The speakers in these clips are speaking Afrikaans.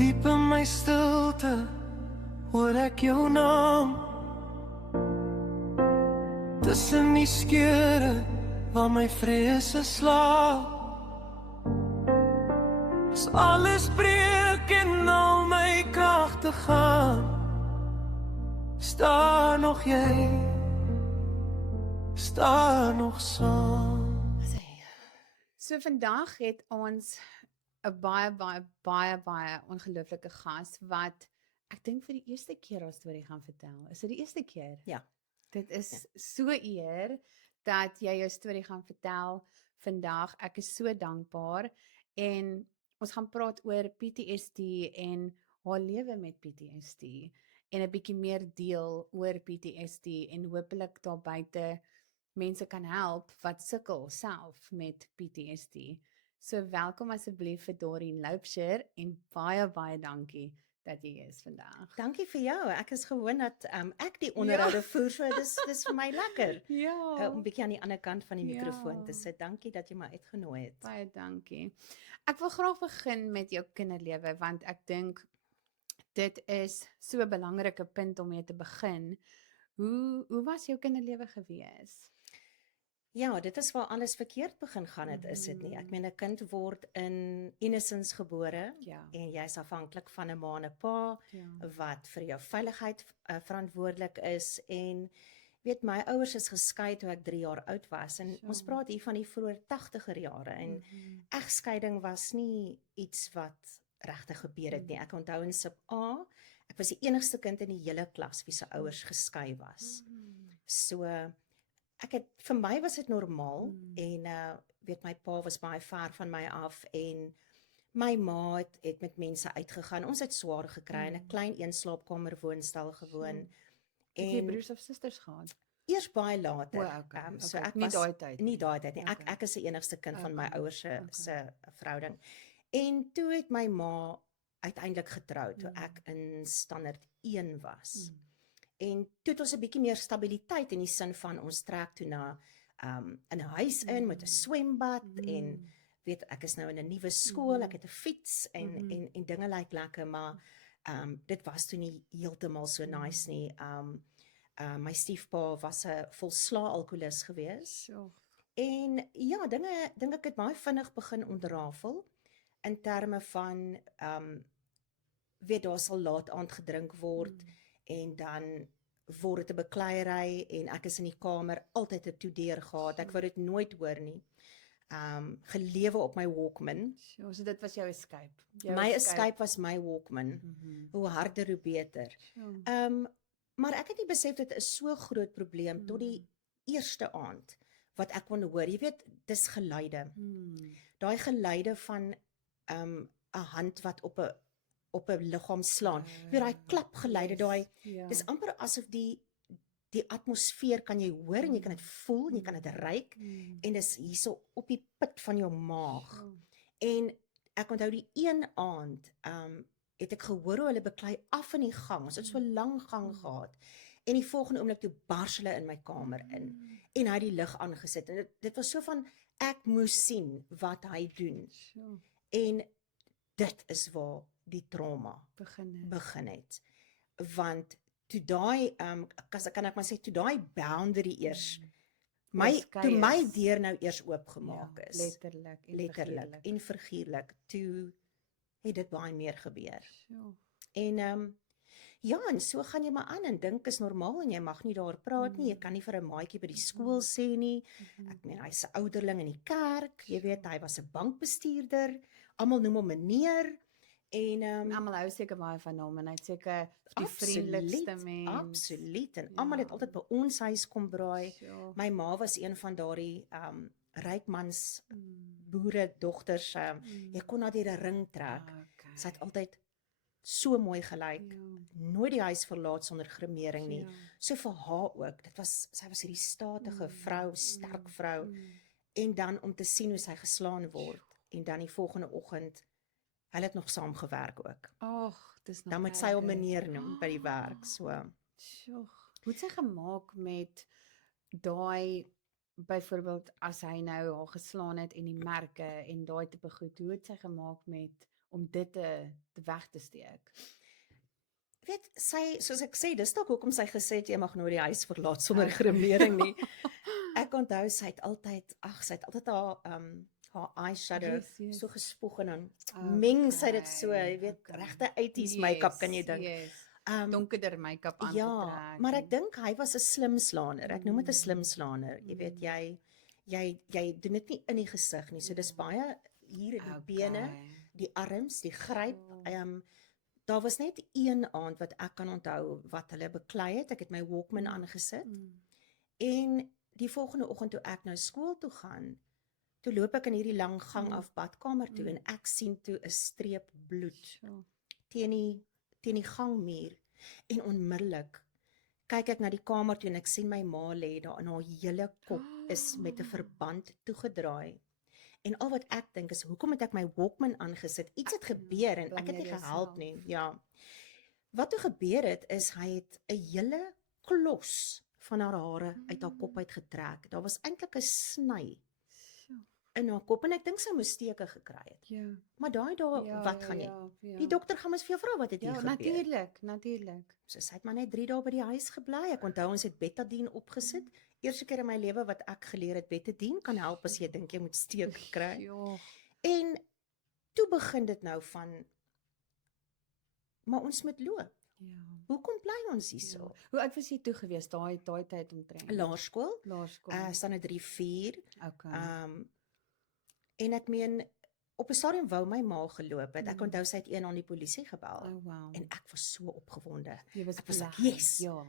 Diep in my stilte hoor ek jou naam. Tussen die skeure waar my vrese slaap. As alles breek en al my kragte gaan, staan nog jy, staan nog saam. So vandag het ons 'n baie ongelooflike gas wat ek dink vir die eerste keer haar storie gaan vertel. Is dit die eerste keer? Ja. Dit is so eer dat jy jou storie gaan vertel vandag. Ek is so dankbaar en ons gaan praat oor PTSD en haar lewe met PTSD en 'n bietjie meer deel oor PTSD en hopelik daar buite mense kan help wat sukkel self met PTSD. So welkom asseblief vir Dorien Loubser en baie dankie dat jy is vandag. Dankie vir jou. Ek is gewoond dat ek die onderhoude voer, so dis vir my lekker. Ja. Om 'n bietjie aan die ander kant van die mikrofoon te sit. Dankie dat jy my uitgenooi het. Baie dankie. Ek wil graag begin met jou kinderlewe want ek dink dit is so 'n belangrike punt om mee te begin. Hoe was jou kinderlewe gewees? Ja, dit is waar alles verkeerd begin gaan het, is dit nie? Ek meen 'n kind word in innocence gebore en jy's afhanklik van 'n ma en 'n pa wat vir jou veiligheid verantwoordelik is en weet my ouers is geskei toe ek 3 jaar oud was en ons praat hier van die vroeë 80er jare en egskeiding was nie iets wat regtig gebeur het nie. Ek onthou in sub A, ek was die enigste kind in die hele klas wie se ouers geskei was. So vir my was dit normaal en weet my pa was baie ver van my af en my ma het met mense uitgegaan. Ons het swaar gekry in 'n klein eenslaapkamer woonstel gewoon. Het jy broers of susters gehad? Eers baie later. So ek nie daai tyd nie. Ek is die enigste kind van my ouers se verhouding. En toe het my ma uiteindelik getrou toe ek in standaard 1 was. En toe het ons 'n bietjie meer stabiliteit in die sin van ons trek toe na 'n huis in met 'n swembad en weet ek is nou in 'n nuwe skool, ek het 'n fiets en dinge lyk lekker, maar dit was toe nie heeltemal so nice nie. My stiefpa was 'n volslaa alkoholist gewees. En ja, dinge dink ek het baie vinnig begin ontrafel in terme van weet daar sal laat aand gedrink word en dan word dit 'n bekleierery en ek is in die kamer altyd 'n toedeur gehad. Ek wou dit nooit hoor nie. Gelewe op my Walkman. So dit was jou escape. My escape was my Walkman. Hoe harder hoe beter. Maar ek het nie besef dit is so groot probleem tot die eerste aand wat ek kon hoor. Jy weet, dis geluide. Daai geluide van 'n hand wat op 'n liggaam slaan. Weer daai klapgeluide, dis amper asof die atmosfeer kan jy hoor en jy kan dit voel en jy kan dit ruik en dis hierso op die put van jou maag. En ek onthou die een aand het ek gehoor hoe hulle beklei af in die gang. Ons het so 'n lang gang gehad. En die volgende oomblik toe bars hulle in my kamer in en hy het die lig aangesit en dit was so van ek moes sien wat hy doen. En dit is waar die trauma begin het. Want toe daai kan ek maar sê toe daai boundary eers toe my deur nou eers oopgemaak is. Letterlik en figuurlik. Toe het dit baie meer gebeur. En en so gaan jy maar aan en dink is normaal en jy mag nie daar praat nie. Jy kan nie vir 'n maatjie by die skool sê nie. Ek meen hy's 'n ouderling in die kerk. Jy weet hy was 'n bankbestuurder. Almal noem hom meneer. En almal hou seker baie van hom en hy't seker die vriendelikste mens. Absoluut. En almal het altyd by ons huis kom braai. My ma was een van daardie rykmans boere dogters. Jy kon na die ring trek. Sy het altyd so mooi gelyk. Nooit die huis verlaat sonder grimering nie. So vir haar ook. Sy was hierdie statige vrou, sterk vrou. En dan om te sien hoe sy geslaan word en dan die volgende oggend hulle het nog saam gewerk ook. Dis nog dan moet sy hom meneer noem by die werk. So. Hoe het sy gemaak met daai byvoorbeeld as hy nou haar geslaan het en die merke en daai tipe goed, hoe het sy gemaak met om dit te weg te steek. Weet, soos ek sê, dis dalk hoekom sy gesê het, jy mag nooit die huis verlaat sonder gremering nie. Ek onthou, sy het altyd haar eyeshadow Yes. so gespoeg en dan meng sy dit so, jy weet, regte 80s make-up kan jy dink. Yes. Um, Donkerder make-up aangetrek. Ja, maar ek dink hy was 'n slim slaaner. Ek noem dit 'n slim slaaner. Jy weet, jy doen dit nie in die gesig nie. So dis baie hier in die bene, die arms, die gryp. Daar was net een aand wat ek kan onthou wat hulle beklei het. Ek het my Walkman aangesit. En die volgende oggend toe ek nou skool toe gaan, toe loop ek in hierdie lang gang af badkamer toe en ek sien toe 'n streep bloed teen die gangmuur en onmiddellik kyk ek na die kamer toe en ek sien my ma lê daar en haar hele kop is met 'n verband toegedraai. En al wat ek dink is, hoekom het ek my Walkman aangesit? Iets het gebeur en ek het nie gehelp nie. Ja. Wat toe gebeur het is hy het 'n hele klos van haar hare uit haar kop uitgetrek. Daar was eintlik 'n sny in haar kop en ek dink sy moes steke gekry het. Ja. Maar wat gaan jy? Die dokter gaan mos vir jou vra wat het hier gebeur. Natuurlik. So sy het maar net 3 dae by die huis gebly. Ek onthou ons het betadine opgesit. Eerste keer in my lewe wat ek geleer het, betadine kan help as jy dink jy moet steek kry. Ja. En toe begin dit nou van, maar ons moet loop. Ja. Hoekom bly ons hierso? Ja. Hoe oud was jy toe gewees daai tyd omtrent? Laerskool, Laerskool. standaard 3, 4. Okay. En ek meen, op 'n stadium wou my ma geloop het. Ek onthou sy het aan die polisie gebel. Oh wow. En ek was so opgewonde. Jy was Ek was like, bly. yes, Ja.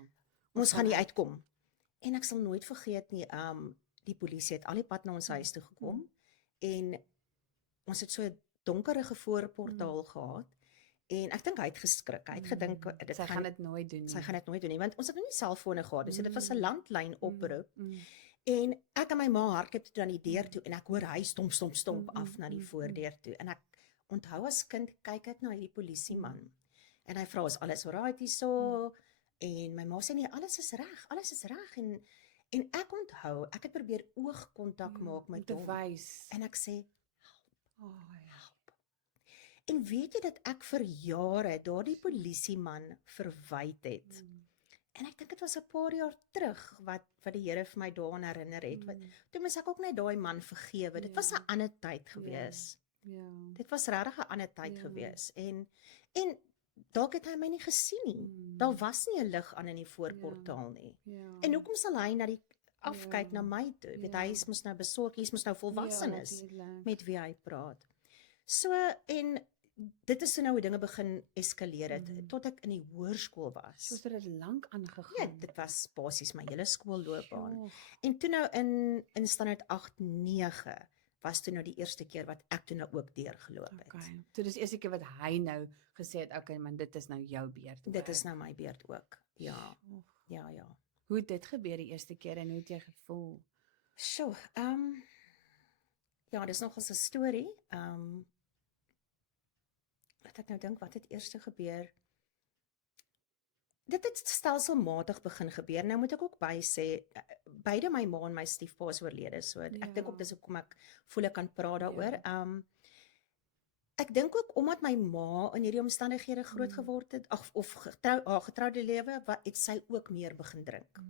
ons gaan hier uitkom. En ek sal nooit vergeet nie, die polisie het al die pad na ons huis toe gekom en ons het so 'n donkerige voorportaal gehad en ek dink hy het geskrik. Hy het gedink Sy gaan dit nooit doen nie. Sy gaan dit nooit doen nie, want ons het nog nie selfone gehad nie. So dit was 'n landlyn oproep. Mm. En ek en my ma hardloop toe aan die deur toe en ek hoor hy stomp af na die voordeur toe. En ek onthou as kind kyk ek na hierdie polisieman. En hy vra, is alles alright hierso? En my ma sê nee, alles is reg. En ek onthou, ek het probeer oogkontak maak met te hom. wys. En ek sê, Oh, ja. help. En weet jy dat ek vir jare daardie polisieman verwyd het? En ek dink dit was 'n paar jaar terug wat die Here vir my daaraan herinner het. Toe moes ek ook net daai man vergewe. Dit was 'n ander tyd gewees. Ja. Dit was regtig 'n ander tyd Ja. gewees. En dalk het hy my nie gesien nie. Daar was nie 'n lig aan in die voorportaal nie. Ja. En hoekom sal hy na die afkyk na my toe? Weet hy is mos nou besorg, hy is mos nou volwassenes met wie hy praat. So en dit is nou hoe dinge begin eskaleer het tot ek in die hoërskool was. Soos dit lank aangegaan. Ja, dit was basies my hele skoolloopbaan. Sjoe. En toe nou in standaard 8, 9 was toe nou die eerste keer wat ek toe nou ook deurgeloop het. Okay. So dis eerste keer wat hy nou gesê het, okay man, dit is nou jou beurt. Dit is nou my beurt ook. Ja. Sjoe. Ja. Hoe het dit gebeur die eerste keer en hoe het jy gevoel? So, ja, dis nog 'n storie. Laat ek nou dink wat het eers gebeur. Dit het stelselmatig begin gebeur. Nou moet ek ook by sê, beide my ma en my stiefpa is oorlede, so ek dink ook dis hoekom ek voel ek kan praat daaroor. Ek dink ook omdat my ma in hierdie omstandighede groot geword het, of getroude lewe, het sy ook meer begin drink.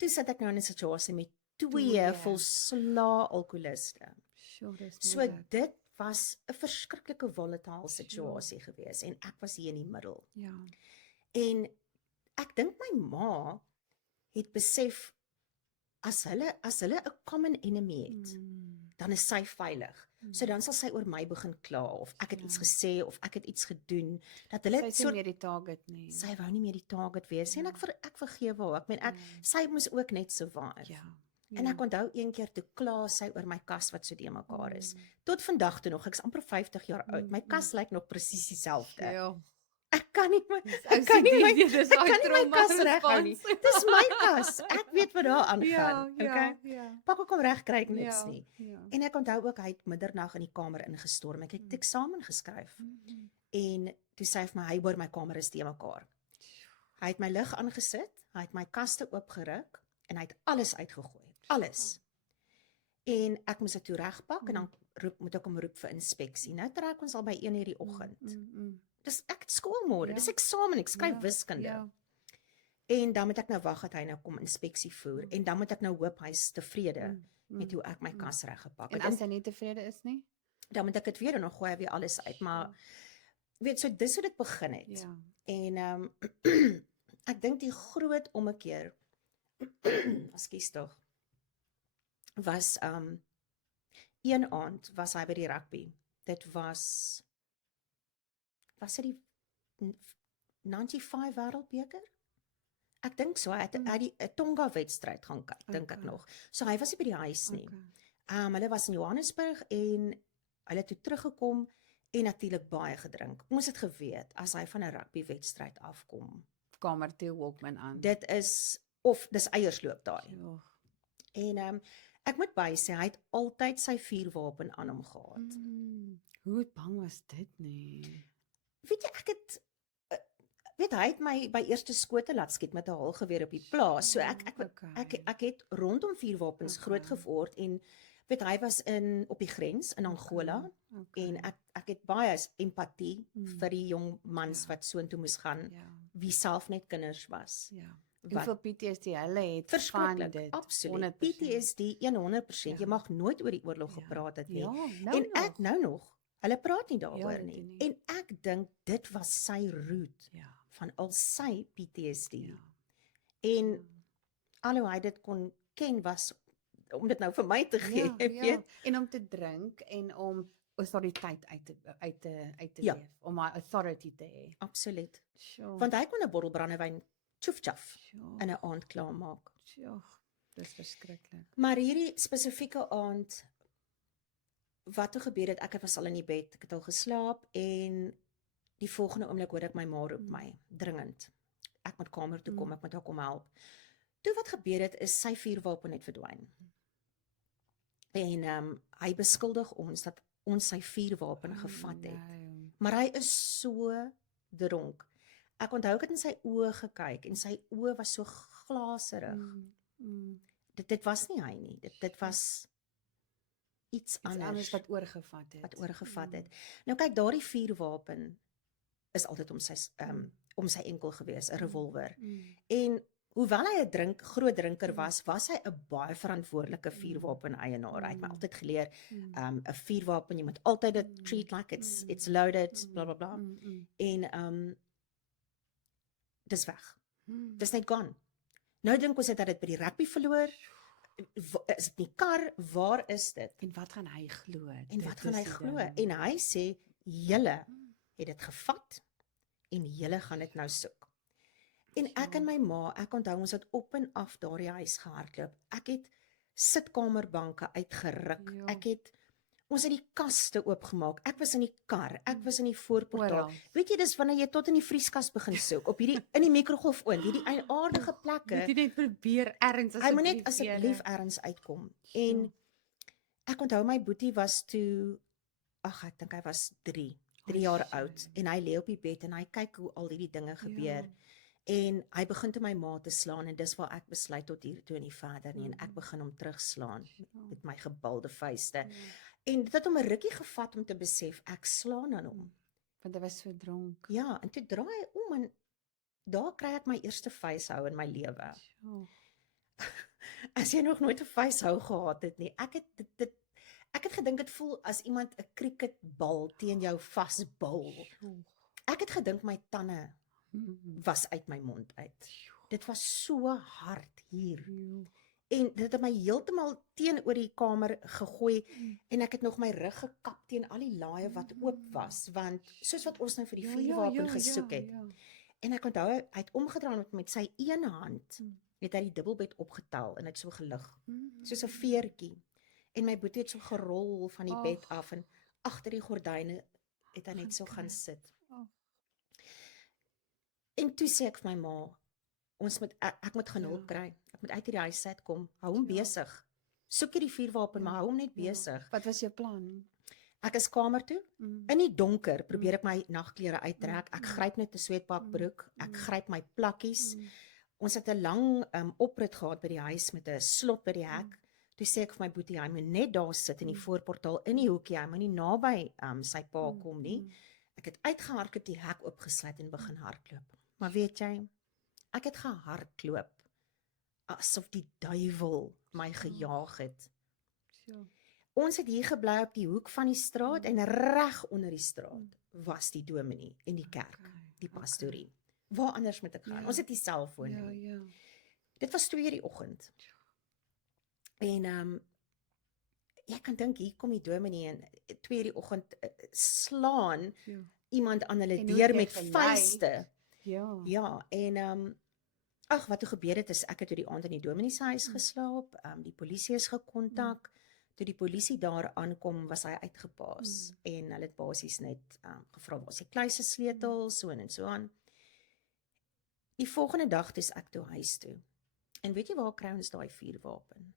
Toe sit ek nou in 'n situasie met twee volslaa alkoholiste. Sure, dis So moeilik. dit was 'n verskriklike volatile situasie gewees en ek was hier in die middel. Ja. En ek dink my ma het besef as hulle 'n common enemy het, dan is sy veilig. So dan sal sy oor my begin kla of ek het iets gesê of ek het iets gedoen dat hulle Sy is nie meer die target nie. sy wou nie meer die target wees nie en ek vergewe haar. Ek meen sy moes ook net survive. Ja. En ek onthou een keer toe kla sy oor my kas wat so de mekaar is. Tot vandag toe nog, ek's amper 50 jaar oud. My kas lyk nog presies dieselfde. Ja. Ek kan nie my Ek kan nie my kas reghou nie. Dis my kas. Ek weet wat daar aangaan. Okay? Ja. Pak ook om reg kry ek niks nie. Ja. En ek onthou ook hy het middernag in die kamer ingestorm. Ek het eksamen geskryf. En toe sê hy vir my hy hoor my kamer is de mekaar. Hy het my lig aangesit, hy het my kaste oopgeruk en hy het alles uitgegooi. Alles. En ek moes dit toe regpak en dan moet ek hom roep vir inspeksie. Nou trek ons al by 1:00 die oggend. Dis ek het skool môre, dis eksamen, ek skryf wiskunde. En dan moet ek nou wag dat hy nou kom inspeksie voer en dan moet ek nou hoop hy's tevrede met hoe ek my kas reggepak het. En as hy nie tevrede is nie? Dan moet ek dit weer en dan gooi hy weer alles uit, maar weet so dis hoe dit begin het. Ja. En ek dink die groot ommekeer ekskuus tog was een aand was hy by die rugby. Dit was dit die 95 wêreldbeker? Ek dink so, hy het die Tonga wedstryd gaan kyk, dink ek nog. So hy was nie by die huis nie. Hulle was in Johannesburg en hulle het toe teruggekom en natuurlik baie gedrink. Ons het geweet as hy van 'n rugby wedstryd afkom, Kamer toe Walkman aan. dit is of dis eiersloop daai. Ja. En ek moet bysê hy het altyd sy vuurwapen aan hom gehad. Hoe bang was dit nie? Weet jy, ek het weet hy het my by eerste skote laat skiet met 'n haalgeweer op die plaas. So ek het rondom vuurwapens groot geword en weet hy was op die grens in Angola en ek het baie empatie vir die jong mans wat soontoe moes gaan wie self net kinders was. Hoeveel PTSD hulle het Verskriklik, van dit. absoluut. 100%. PTSD 100%. Jy mag nooit oor die oorlog gepraat het nie. nou En ek nou nog, hulle praat nie daaroor dit nie. nie. En ek dink dit was sy root van al sy PTSD. En alhoewel hy dit kon ken was om dit nou vir my te gee, weet. En om te drink en om autoriteit uit te Ja. leef, om my authority te hê. Absoluut. Sure. Want hy kon 'n bottel brandewyn tjoef Sure. in 'n aand klaarmaak. Sure. Dis verskriklik. Maar hierdie spesifieke aand wat toe gebeur het, ek was al in die bed, ek het al geslaap en die volgende oomblik hoor ek my ma roep my, dringend. Ek moet kamer toe kom, ek moet haar kom help. Toe wat gebeur het is sy vuurwapen het verdwyn. En hy beskuldig ons dat ons sy vuurwapen gevat het. Maar hy is so dronk. Ek onthou ek het in sy oë gekyk en sy oë was so glaserig. Dit was nie hy nie. Dit was iets anders wat oorgevat het. Nou kyk, daardie vuurwapen is altyd om sy enkel gewees, 'n revolver. En hoewel hy 'n groot drinker was hy 'n baie verantwoordelike vuurwapen-eienaar. Hy het my altyd geleer, 'n vuurwapen, jy moet altyd dit treat like it's loaded, bla bla bla. En dis weg. Dis net gone. Nou dink ons dat dit by die rugby verloor. Is dit nie kar? Waar is dit? En wat gaan hy glo? En hy sê, julle het dit gevat en julle gaan dit nou soek. En ek en my ma, ek onthou ons het op en af daardie huis gehardloop. Ek het sitkamerbanke uitgeruk. Ons het die kaste oopgemaak. Ek was in die kar, ek was in die voorportaal. Weet jy, dis wanneer jy tot in die vrieskas begin soek, op hierdie in die mikrogolfoond, hierdie aardige plekke. Moet jy net probeer erns Hy moet net asseblief erns uitkom. En ek onthou my boetie was toe, ek dink hy was 3 jaar oud en hy lê op die bed en hy kyk hoe al hierdie dinge gebeur. En hy begin toe my ma te slaan en dis waar ek besluit tot hier toe en nie verder nie en ek begin hom terugslaan met my gebalde vuiste. En dit het hom 'n rukkie gevat om te besef ek slaan aan hom. Want hy was so dronk. Ja, en toe draai hy om en daar kry ek my eerste vuishou in my lewe. As jy nog nooit 'n vuishou gehad het nie, ek het gedink dit voel as iemand 'n cricketbal teen jou vasbal. Ek het gedink my tande was uit my mond uit. Dit was so hard hier. En dit het my heeltemal teenoor die kamer gegooi en ek het nog my rug gekap teen al die laaie wat oop was, want soos wat ons nou vir die vuurwapen gesoek het. En ek onthou hy het omgedraai met sy een hand, het hy die dubbelbed opgetel en het so gelig, soos 'n veertjie. En my boetie het so gerol van die bed af en agter die gordyne het hy net so gaan sit. En toe sê ek vir my ma, ek moet gaan hulp kry. Ek moet uit hierdie huis uitkom. Hou hom besig. Soek jy die vuurwapen, maar hou hom net besig. Wat was jou plan? Ek is kamer toe. In die donker probeer ek my nagklere uittrek. Ek gryp net 'n sweetpakbroek. Ek gryp my plakkies. Ons het 'n lang oprit gehad by die huis met 'n slot by die hek. Toe sê ek vir my boetie, hy moet net daar sit in die voorportaal in die hoekie, hy moet nie naby sy pa kom nie. Ek het uitgehardloop, die hek oopgesluit en begin hardloop. Maar weet jy, ek het gehardloop asof die duiwel my gejaag het. Sjoe. Ons het hier gebly op die hoek van die straat en reg onder die straat was die dominee en die kerk, die pastorie. Waar anders moet ek gaan? Ja. Ons het nie selfoon Ja, nie. ja. Dit was 2:00 die oggend. En jy kan dink hier kom die dominee en 2:00 die oggend slaan Ja. iemand aan hulle En hoe deur het jy met gelyk? vuiste. Ja. Ja, en ag wat toe gebeur het is ek het toe die aand in die dominee se huis geslaap. Die polisie is gekontak. Toe die polisie daar aankom, was hy uitgepaas en hulle het basies net gevra waar is die kluise sleutel, so en so aan. Die volgende dag toe is ek toe huis toe. En weet jy waar kry ons daai vuurwapen?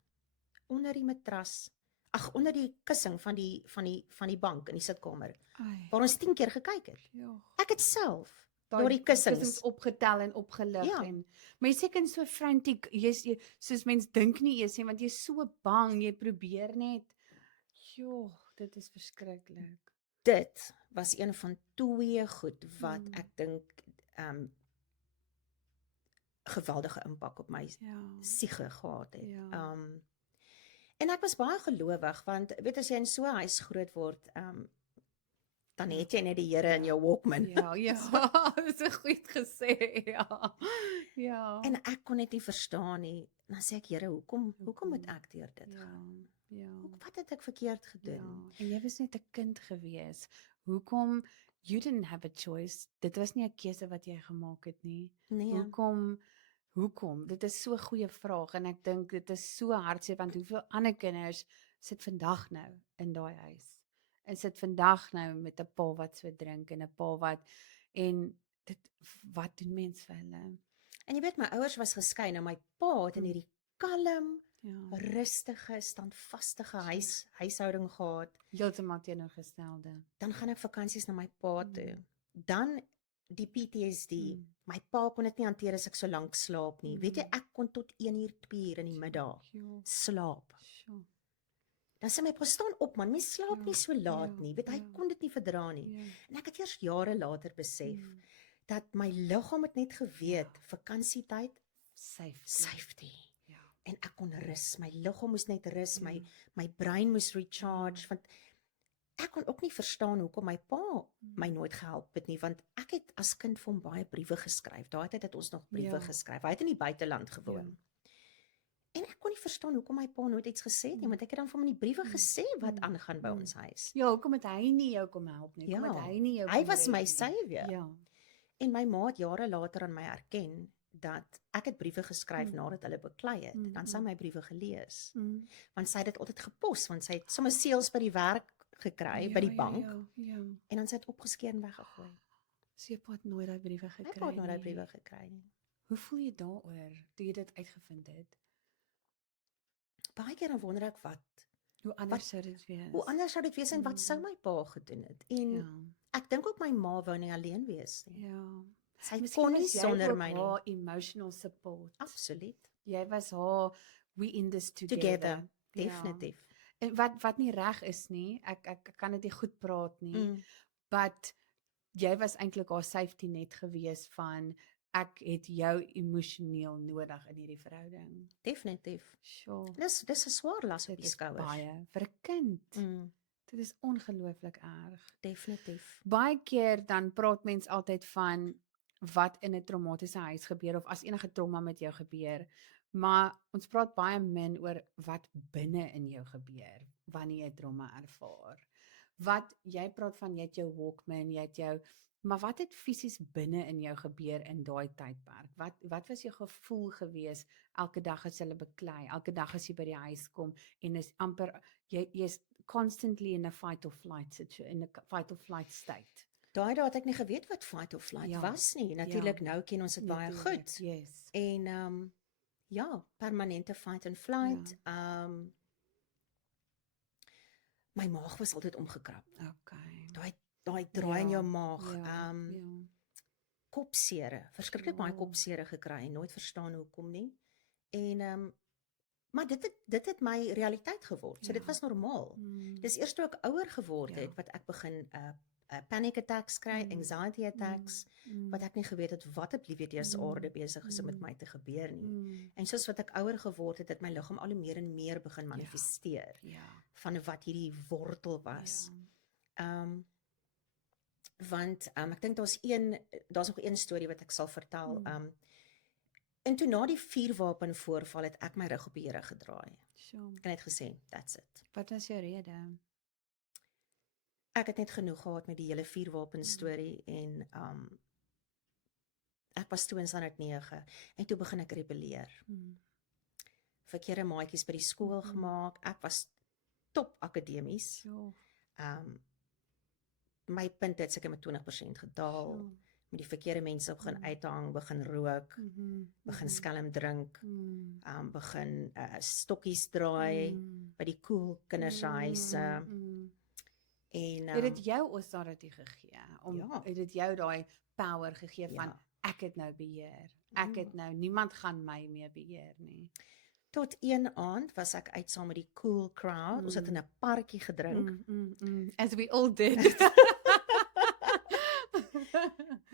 Onder die matras. Ag, onder die kussing van die bank in die sitkamer, Ai. waar ons 10 keer gekyk het. Ja. Ek het self door die kussings opgetel en opgelig Ja. en maar jy seker so frantiek, jy soos mens dink nie eers nie want jy's so bang, jy probeer net. Jo, dit is verskriklik. Dit was een van 2 goed wat ek dink geweldige impak op my Ja. siege gehad het. Ja. En ek was baie gelowig want weet as jy in so 'n huis groot word, dan het jy net die Here in jou Walkman. Ja, ja, dit is goed gesê, ja. Ja. En ek kon net nie verstaan nie. Dan sê ek, Here, hoekom moet ek deur dit Ja, gaan? ja. Wat het ek verkeerd Ja, gedoen? en jy was net 'n kind gewees. Hoekom you didn't have a choice? Dit was nie 'n keuse wat jy gemaak het nie. Nee. Hoekom? Dit is so 'n goeie vraag en ek dink dit is so hartseer want hoeveel ander kinders sit vandag nou in daai huis. En sit vandag nou met 'n pa wat so drink en 'n pa wat wat doen mens vir hulle? En jy weet my ouers was geskei en my pa het in hierdie kalm, Ja, rustige, standvastige huishouding gehad. heeltemal teenoorgestelde. Dan gaan ek vakansies na my pa toe. Dan die PTSD. My pa kon dit nie hanteer as ek so lank slaap nie. Weet jy, ek kon tot 1:00, 2:00 in die middag Ja, slaap. sjoe. Dan sê my pa, staan op man, mens slaap Ja, nie so laat ja, nie. Weet hy ja. kon dit nie verdra nie. Ja. En ek het eers jare later besef dat my liggaam het net geweet vakansietyd, safety. Ja. En ek kon rus. My liggaam moes net rus, my brein moes recharge want ek kon ook nie verstaan hoekom my pa my nooit gehelp het nie, want ek het as kind vir hom baie briewe geskryf. Daai tyd het ons nog briewe geskryf. Hy het in die buiteland gewoon. En ek kon nie verstaan hoekom my pa nooit iets gesê het nie, want ek het dan vir hom in die briewe gesê wat aangaan by ons huis. Ja, hoekom het hy nie jou kom help nie? Hoekom het hy nie jou Hy kom was red my nie? savior. Ja. En my ma het jare later aan my erken dat ek het briewe geskryf nadat hulle beklei het. Dan sy my briewe gelees. Want sy het dit altyd gepos, want sy het sommer seels by die werk gekry, by die bank, Ja. en dan sy het opgeskeer en weggegooi. So jy pa het nooit daai briewe My gekry pa het nooit daai nie. briewe gekry nie. Hoe voel jy daaroor toe jy dit uitgevind het? Baie keer dan wonder ek Hoe anders sou dit wees? hoe anders sou dit wees en wat sou my pa gedoen het? En Ja. ek dink ook my ma wou nie alleen wees nie. Ja. Sy Miskien kon nie was jy sonder ook my nie. haar emotional support. Absoluut. Jy was haar we in this together. Together. Ja. Definitief. En wat nie reg is nie, ek kan dit nie goed praat nie. But jy was eintlik haar safety net gewees van ek het jou emosioneel nodig in hierdie verhouding. Definitief. Sure. Dis 'n swaar las op Dit die is skouers. baie vir 'n kind. Dit is ongelooflik erg. Definitief. Baie keer dan praat mens altyd van wat in 'n traumatiese huis gebeur of as enige trauma met jou gebeur, maar ons praat baie min oor wat binne in jou gebeur wanneer jy trauma ervaar. Wat jy praat van jy het jou Walkman, jy het jou maar wat het fisies binne in jou gebeur in daai tydperk? Wat was jou gevoel gewees elke dag as hulle beklei, elke dag as jy by die huis kom en is amper jy's constantly in a fight or flight state. Daai dae het ek nie geweet wat fight or flight Ja. was nie. Natuurlik nou ken ons dit baie Natuurlijk, goed. Yes. En ja, permanente fight and flight. My maag was altyd omgekrap. Okay. Daai draai in Ja, jou maag. ja. Kopsere, verskriklik baie kopsere gekry en nooit verstaan hoekom nie. En maar dit het my realiteit geword. So dit was normaal. Dis eers toe ek ouer geword het wat ek begin panic attacks kry, anxiety attacks, wat ek nie geweet het wat op die aarde besig is om met my te gebeur nie. En soos wat ek ouer geword het, het my liggaam al hoe meer en meer begin manifesteer van wat hierdie wortel was. Want ek dink daar's nog een storie wat ek sal vertel. En toe na die vuurwapen voorval het ek my rug op die Here gedraai. Ek het net gesê, that's it. Wat was jou rede? Ek het net genoeg gehad met die hele vuurwapen storie en ek was toe in standaard 9 en toe begin ek rebelleer. Verkeerde maatjies by die skool gemaak. Ek was top akademies. My punte het seker met 20% gedaal. Met die verkeerde mense begin uithang, begin rook, begin skelm drink, begin stokkies draai by die cool kindershuise. En Het dit jou authority gegee? Het dit jou daai power gegee van ek het nou beheer. Ek het nou, niemand gaan my meer beheer nie. Tot een aand was ek uit saam met die cool crowd. Ons het in 'n parkie gedrink. As we all did.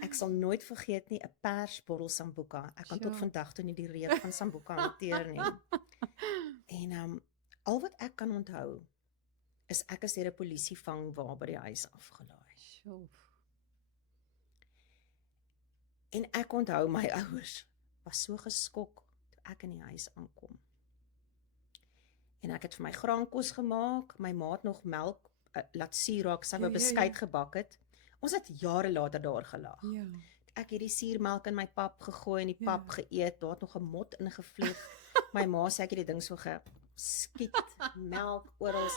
Ek sal nooit vergeet nie 'n persbottel sambuca. Ek kan tot vandag toe nie die reuk van sambuca hanteer nie. En al wat ek kan onthou is ek is deur 'n polisievang by die huis afgelaai. En ek onthou my ouers was so geskok toe ek in die huis aankom. En ek het vir my graankos gemaak, my ma het nog melk laat suur raak, sy wou beskuit gebak het. Ons het jare later daar gelag. Ek het die suurmelk in my pap gegooi en die pap geëet, daar het nog 'n mot ingevlieg. My ma sê ek het die ding so geskiet, melk oral.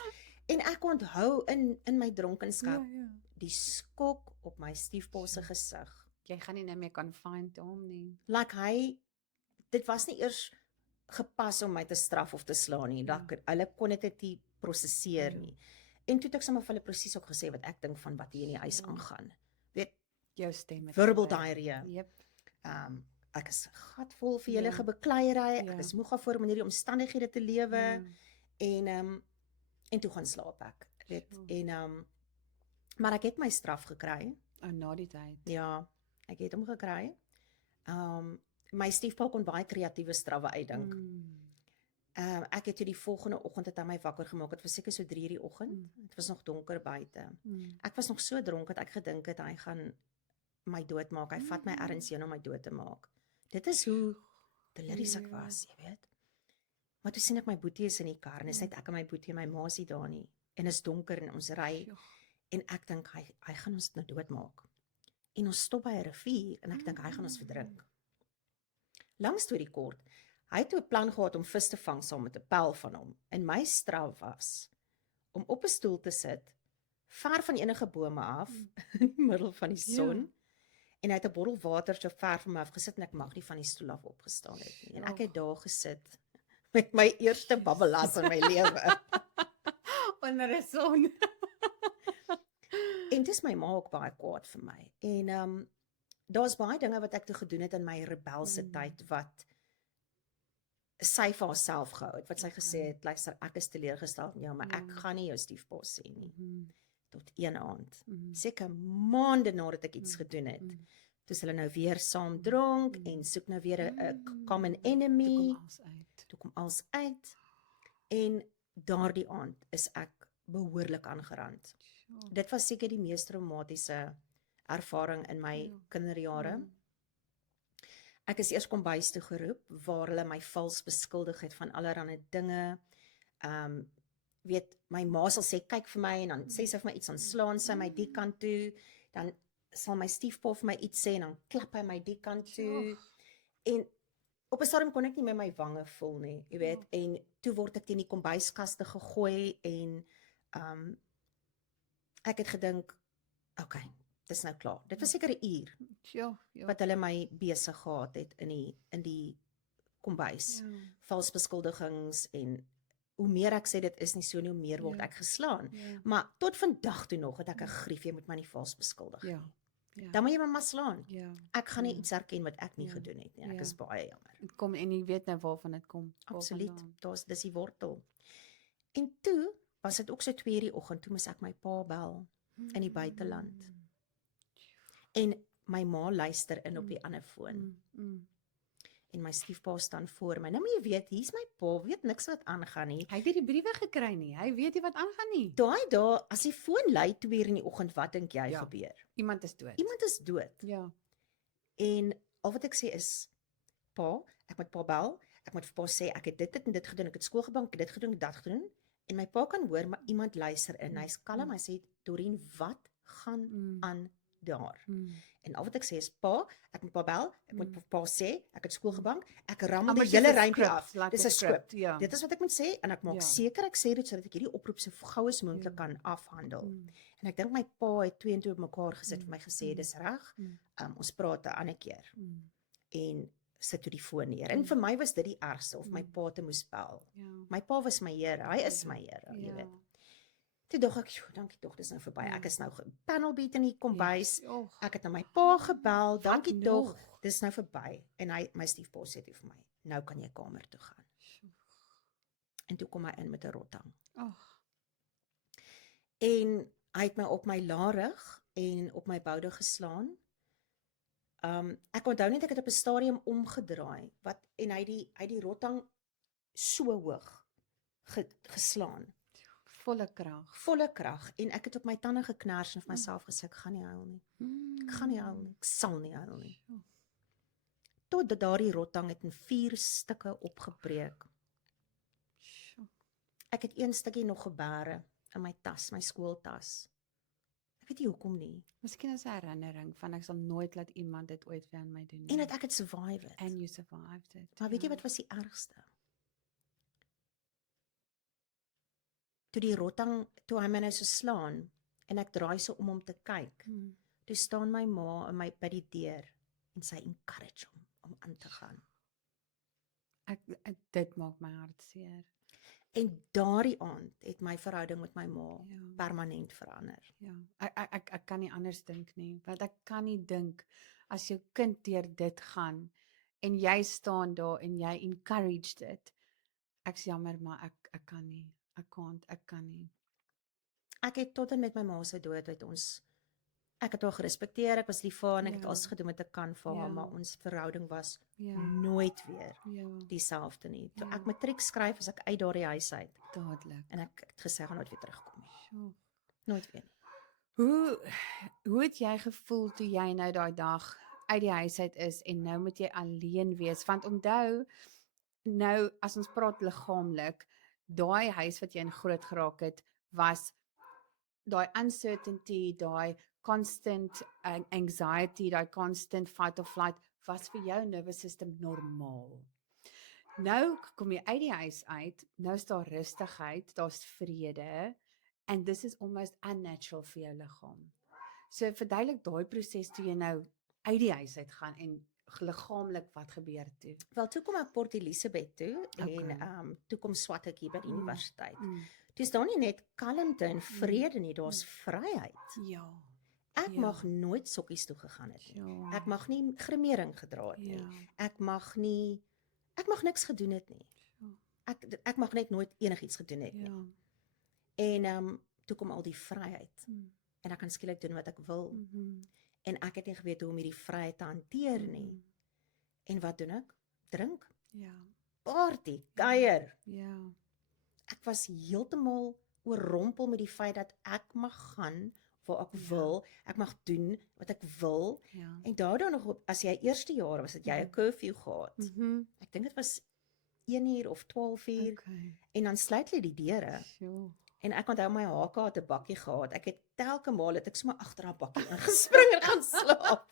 En ek onthou in my dronkenskap die skok op my stiefpa se gesig. Jy gaan nie nou meer kan find hom nie. Like dit was nie eers gepas om my te straf of te slaan nie. Hulle kon dit nie prosesseer nie. En toe het ek sommer vir hulle presies ook gesê wat ek dink van wat hier in die huis aangaan. Weet, jou stem. Verbal diarrhee. Ek is gatvol vir julle gebekleierery. Ek is moeg daarvoor om in hierdie omstandighede te lewe. En toe gaan slaap ek. Weet, maar ek het my straf gekry. Na die tyd. Ja, ek het hom gekry. My stiefpa kon baie kreatiewe strawwe uitdink. Ek het toe die volgende oggend het hy my wakker gemaak. Het was seker so 3:00 die oggend. Het was nog donker buite. Ek was nog so dronk dat ek gedink het hy gaan my doodmaak. Hy vat my ergens heen om my dood te maak. Dit is hoe delirious ek was, jy weet. Maar toe sien ek my boetie is in die kar en is net ek en my boetie en my ma is nie daar nie. En is donker en ons ry en ek dink hy gaan ons nou doodmaak. En ons stop by 'n rivier en ek dink hy gaan ons verdrink. Lang storie kort. Hy het 'n plan gehad om vis te vang saam met 'n pel van hom. En my straf was om op 'n stoel te sit, ver van enige bome af, in die middel van die son. En hy het 'n bottel water so ver van my af gesit en ek mag nie van die stoel af opgestaan het nie. En ek het daar gesit met my eerste babbelas in my lewe. Onder 'n son. En dis my ma ook baie kwaad vir my. En daar's baie dinge wat ek toe gedoen het in my rebelse tyd wat sy vir haarself gehou het, wat sy gesê het, luister, ek is teleurgestel in jou, maar ek gaan nie jou stiefpa sê nie. Tot een aand. Seker maande nadat ek iets gedoen het. Toe hulle nou weer saam dronk en soek nou weer 'n common enemy. Toe kom alles uit. En daardie aand is ek behoorlik aangerand. Dit was seker die mees traumatiese ervaring in my kinderjare. Ek is eers kombuis toe geroep waar hulle my vals beskuldig het van allerlei dinge. Weet, my ma sal sê kyk vir my en dan sê sy vir my iets, dan slaan sy my die kant toe, dan sal my stiefpa vir my iets sê en dan klap hy my die kant toe. En op 'n stadium kon ek nie meer my wange voel nie, jy weet, en toe word ek teen die kombuiskaste gegooi en ek het gedink, okay, dis nou klaar. Dit was seker 'n uur wat hulle my besig gehad het in die kombuis. Vals beskuldigings en hoe meer ek sê dit is nie so nie, hoe meer word ek geslaan. Maar tot vandag toe nog het ek 'n grief, jy moet my nie vals beskuldig nie. Dan moet jy maar slaan. Ja. Ek gaan nie Ja. iets erken wat ek nie Ja. gedoen het nie. Ek Ja. is baie jammer. Dit kom en jy weet nou waarvan dit kom. Absoluut. Dis die wortel. En toe was dit ook so 2:00 die oggend, toe moes ek my pa bel in die buiteland. En my ma luister in op die ander foon. En my stiefpa staan voor my. Nou moet jy weet, hier's my pa, weet niks wat aangaan nie. Hy het nie die briewe gekry nie. Hy weet nie wat aangaan nie. Daai dae, as die foon lui 2:00 in die oggend, wat dink jy gebeur? Iemand is dood. Iemand is dood. Ja. En al wat ek sê is, pa, ek moet pa bel, ek moet vir pa sê, ek het dit en dit gedoen, ek het skool gebang, ek het dit gedoen, dat gedoen. En my pa kan hoor, maar iemand luister in. Hy's kalm, hy sê, Dorien, wat gaan aan daar? En al wat ek sê is, pa, ek moet pa bel, ek moet vir pa sê, ek het skool gebang, ek rammel die hele rympie af. Dis 'n skrip. Ja. Dit is wat ek moet sê, en ek maak Ja. seker ek sê dit sodat ek hierdie oproep so gou as moontlik kan afhandel. En ek dink my pa het 2 en 2 op mekaar gesit vir my gesê, dis reg, ons praat 'n ander keer. En sit toe die foon neer. En vir my was dit die ergste, of my pa te moes bel. Ja. My pa was my Here, hy is my Here, jy Ja. weet. Toe dink ek, "Sjoe, dankie tog, dis nou verby. Ek is nou panelbeat in die kombuis. Och, Ek het na my pa gebel, Wat dankie nog? tog, dis nou verby." En my stiefpa sê toe vir my, "Nou kan jy kamer toe gaan." En toe kom hy in met 'n rottang. Och, En hy het my op my larig en op my boude geslaan. Ek onthou net ek het op 'n stadium omgedraai en hy het die rottang so hoog geslaan. volle krag. Volle krag, en ek het op my tande geknars en vir myself gesê, ek gaan nie huil nie. Ek gaan nie huil nie. Ek sal nie huil nie. Tot daardie rottang het in 4 stukke opgebreek. Ek het 1 stukkie nog gebare in my tas, my skooltas. Ek weet nie hoekom nie. Miskien as 'n herinnering van ek sal nooit laat iemand dit ooit weer aan my doen nie. En dat ek het survive it. And you survived it. Maar weet jy wat was die ergste? Toe hy my nou so slaan, en ek draai so om te kyk, toe staan my ma in by die deur, en sy encourage hom om aan te gaan. Dit maak my hart seer. En daardie aand het my verhouding met my ma Ja. permanent verander. Ja, ek kan nie anders dink nie, want ek kan nie dink as jou kind deur dit gaan en jy staan daar en jy encourage dit. Ek's jammer, maar ek kan nie. Ek kan nie. Ek het tot en met my ma se dood ek het haar gerespekteer, ek was lief vir haar en ek het Ja. alles gedoen wat ek kan vir haar, Ja. maar ons verhouding was Ja, nooit weer ja, dieselfde nie. Toe Ja. ek matriek skryf, is ek uit daardie huis uit dadelik. en ek het gesê ek gaan nooit weer terugkom nie. Sjoe. Nooit weer. Hoe het jy gevoel toe jy nou daai dag uit die huis uit is en nou moet jy alleen wees? Want onthou, nou as ons praat liggaamlik, daai huis wat jy in groot geraak het, was daai uncertainty, daai constant anxiety, daai constant fight or flight, was vir jou nervous system normaal. Nou kom jy uit die huis uit, nou is daar rustigheid, daar's vrede, and this is almost unnatural vir jou liggaam. So verduidelik daai proses toe jy nou uit die huis uit gaan en liggaamlik wat gebeur toe. Wel, toe kom ek Port Elizabeth toe Okay. en toe kom swat ek hier by die universiteit. Mm. Dis daar nie net kalmte en vrede nie, daar's vryheid. Ja. Ek Ja. mag nooit sokkies toe gegaan het nie. Ja. Ek mag nie gremering gedra het nie. Ja. Ek mag niks gedoen het nie. Ja. Ek mag net nooit enigiets gedoen het nie. Ja. En toe kom al die vryheid Mm. en ek kan skielik doen wat ek wil. Mhm. En ek het nie geweet hoe om hierdie vryheid te hanteer nie. En wat doen ek? Drink, Ja. party, kuier. Ja. Ek was heeltemal oorrompel met die feit dat ek mag gaan waar ek Ja. wil, ek mag doen wat ek wil. Ja. En daardoor nog as jy eerste jaar was, het jy 'n curfew gehad. Mhm. Ek dink dit was 1 uur of 12 uur Okay. en dan sluit hulle die deure. Sure. En ek onthou my HK het 'n bakkie gehad. Ek het telke maal het ek sommer agter haar bakkie ingespring en gaan slaap.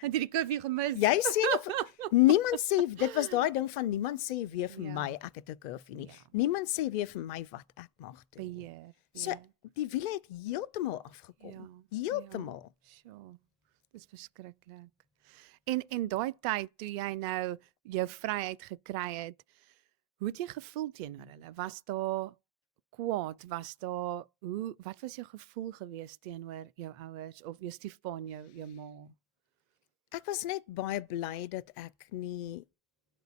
Het jy die koffie gemis? Jy sê of niemand sê, dit was daai ding van niemand sê weer vir Ja. my ek het 'n curfew nie. Ja. Niemand sê weer vir my wat ek mag doen. nie. Beheer. So die wiele het heeltemal afgekom. Ja, Heeltemal. Sure. Dis verskriklik. En daai tyd toe jy nou jou vryheid gekry het, hoe het jy gevoel teenoor hulle? Was daar kwaad was daar, wat was jou gevoel geweest teenoor jou ouers of jou stiefpa en jou ma? Ek was net baie bly dat ek nie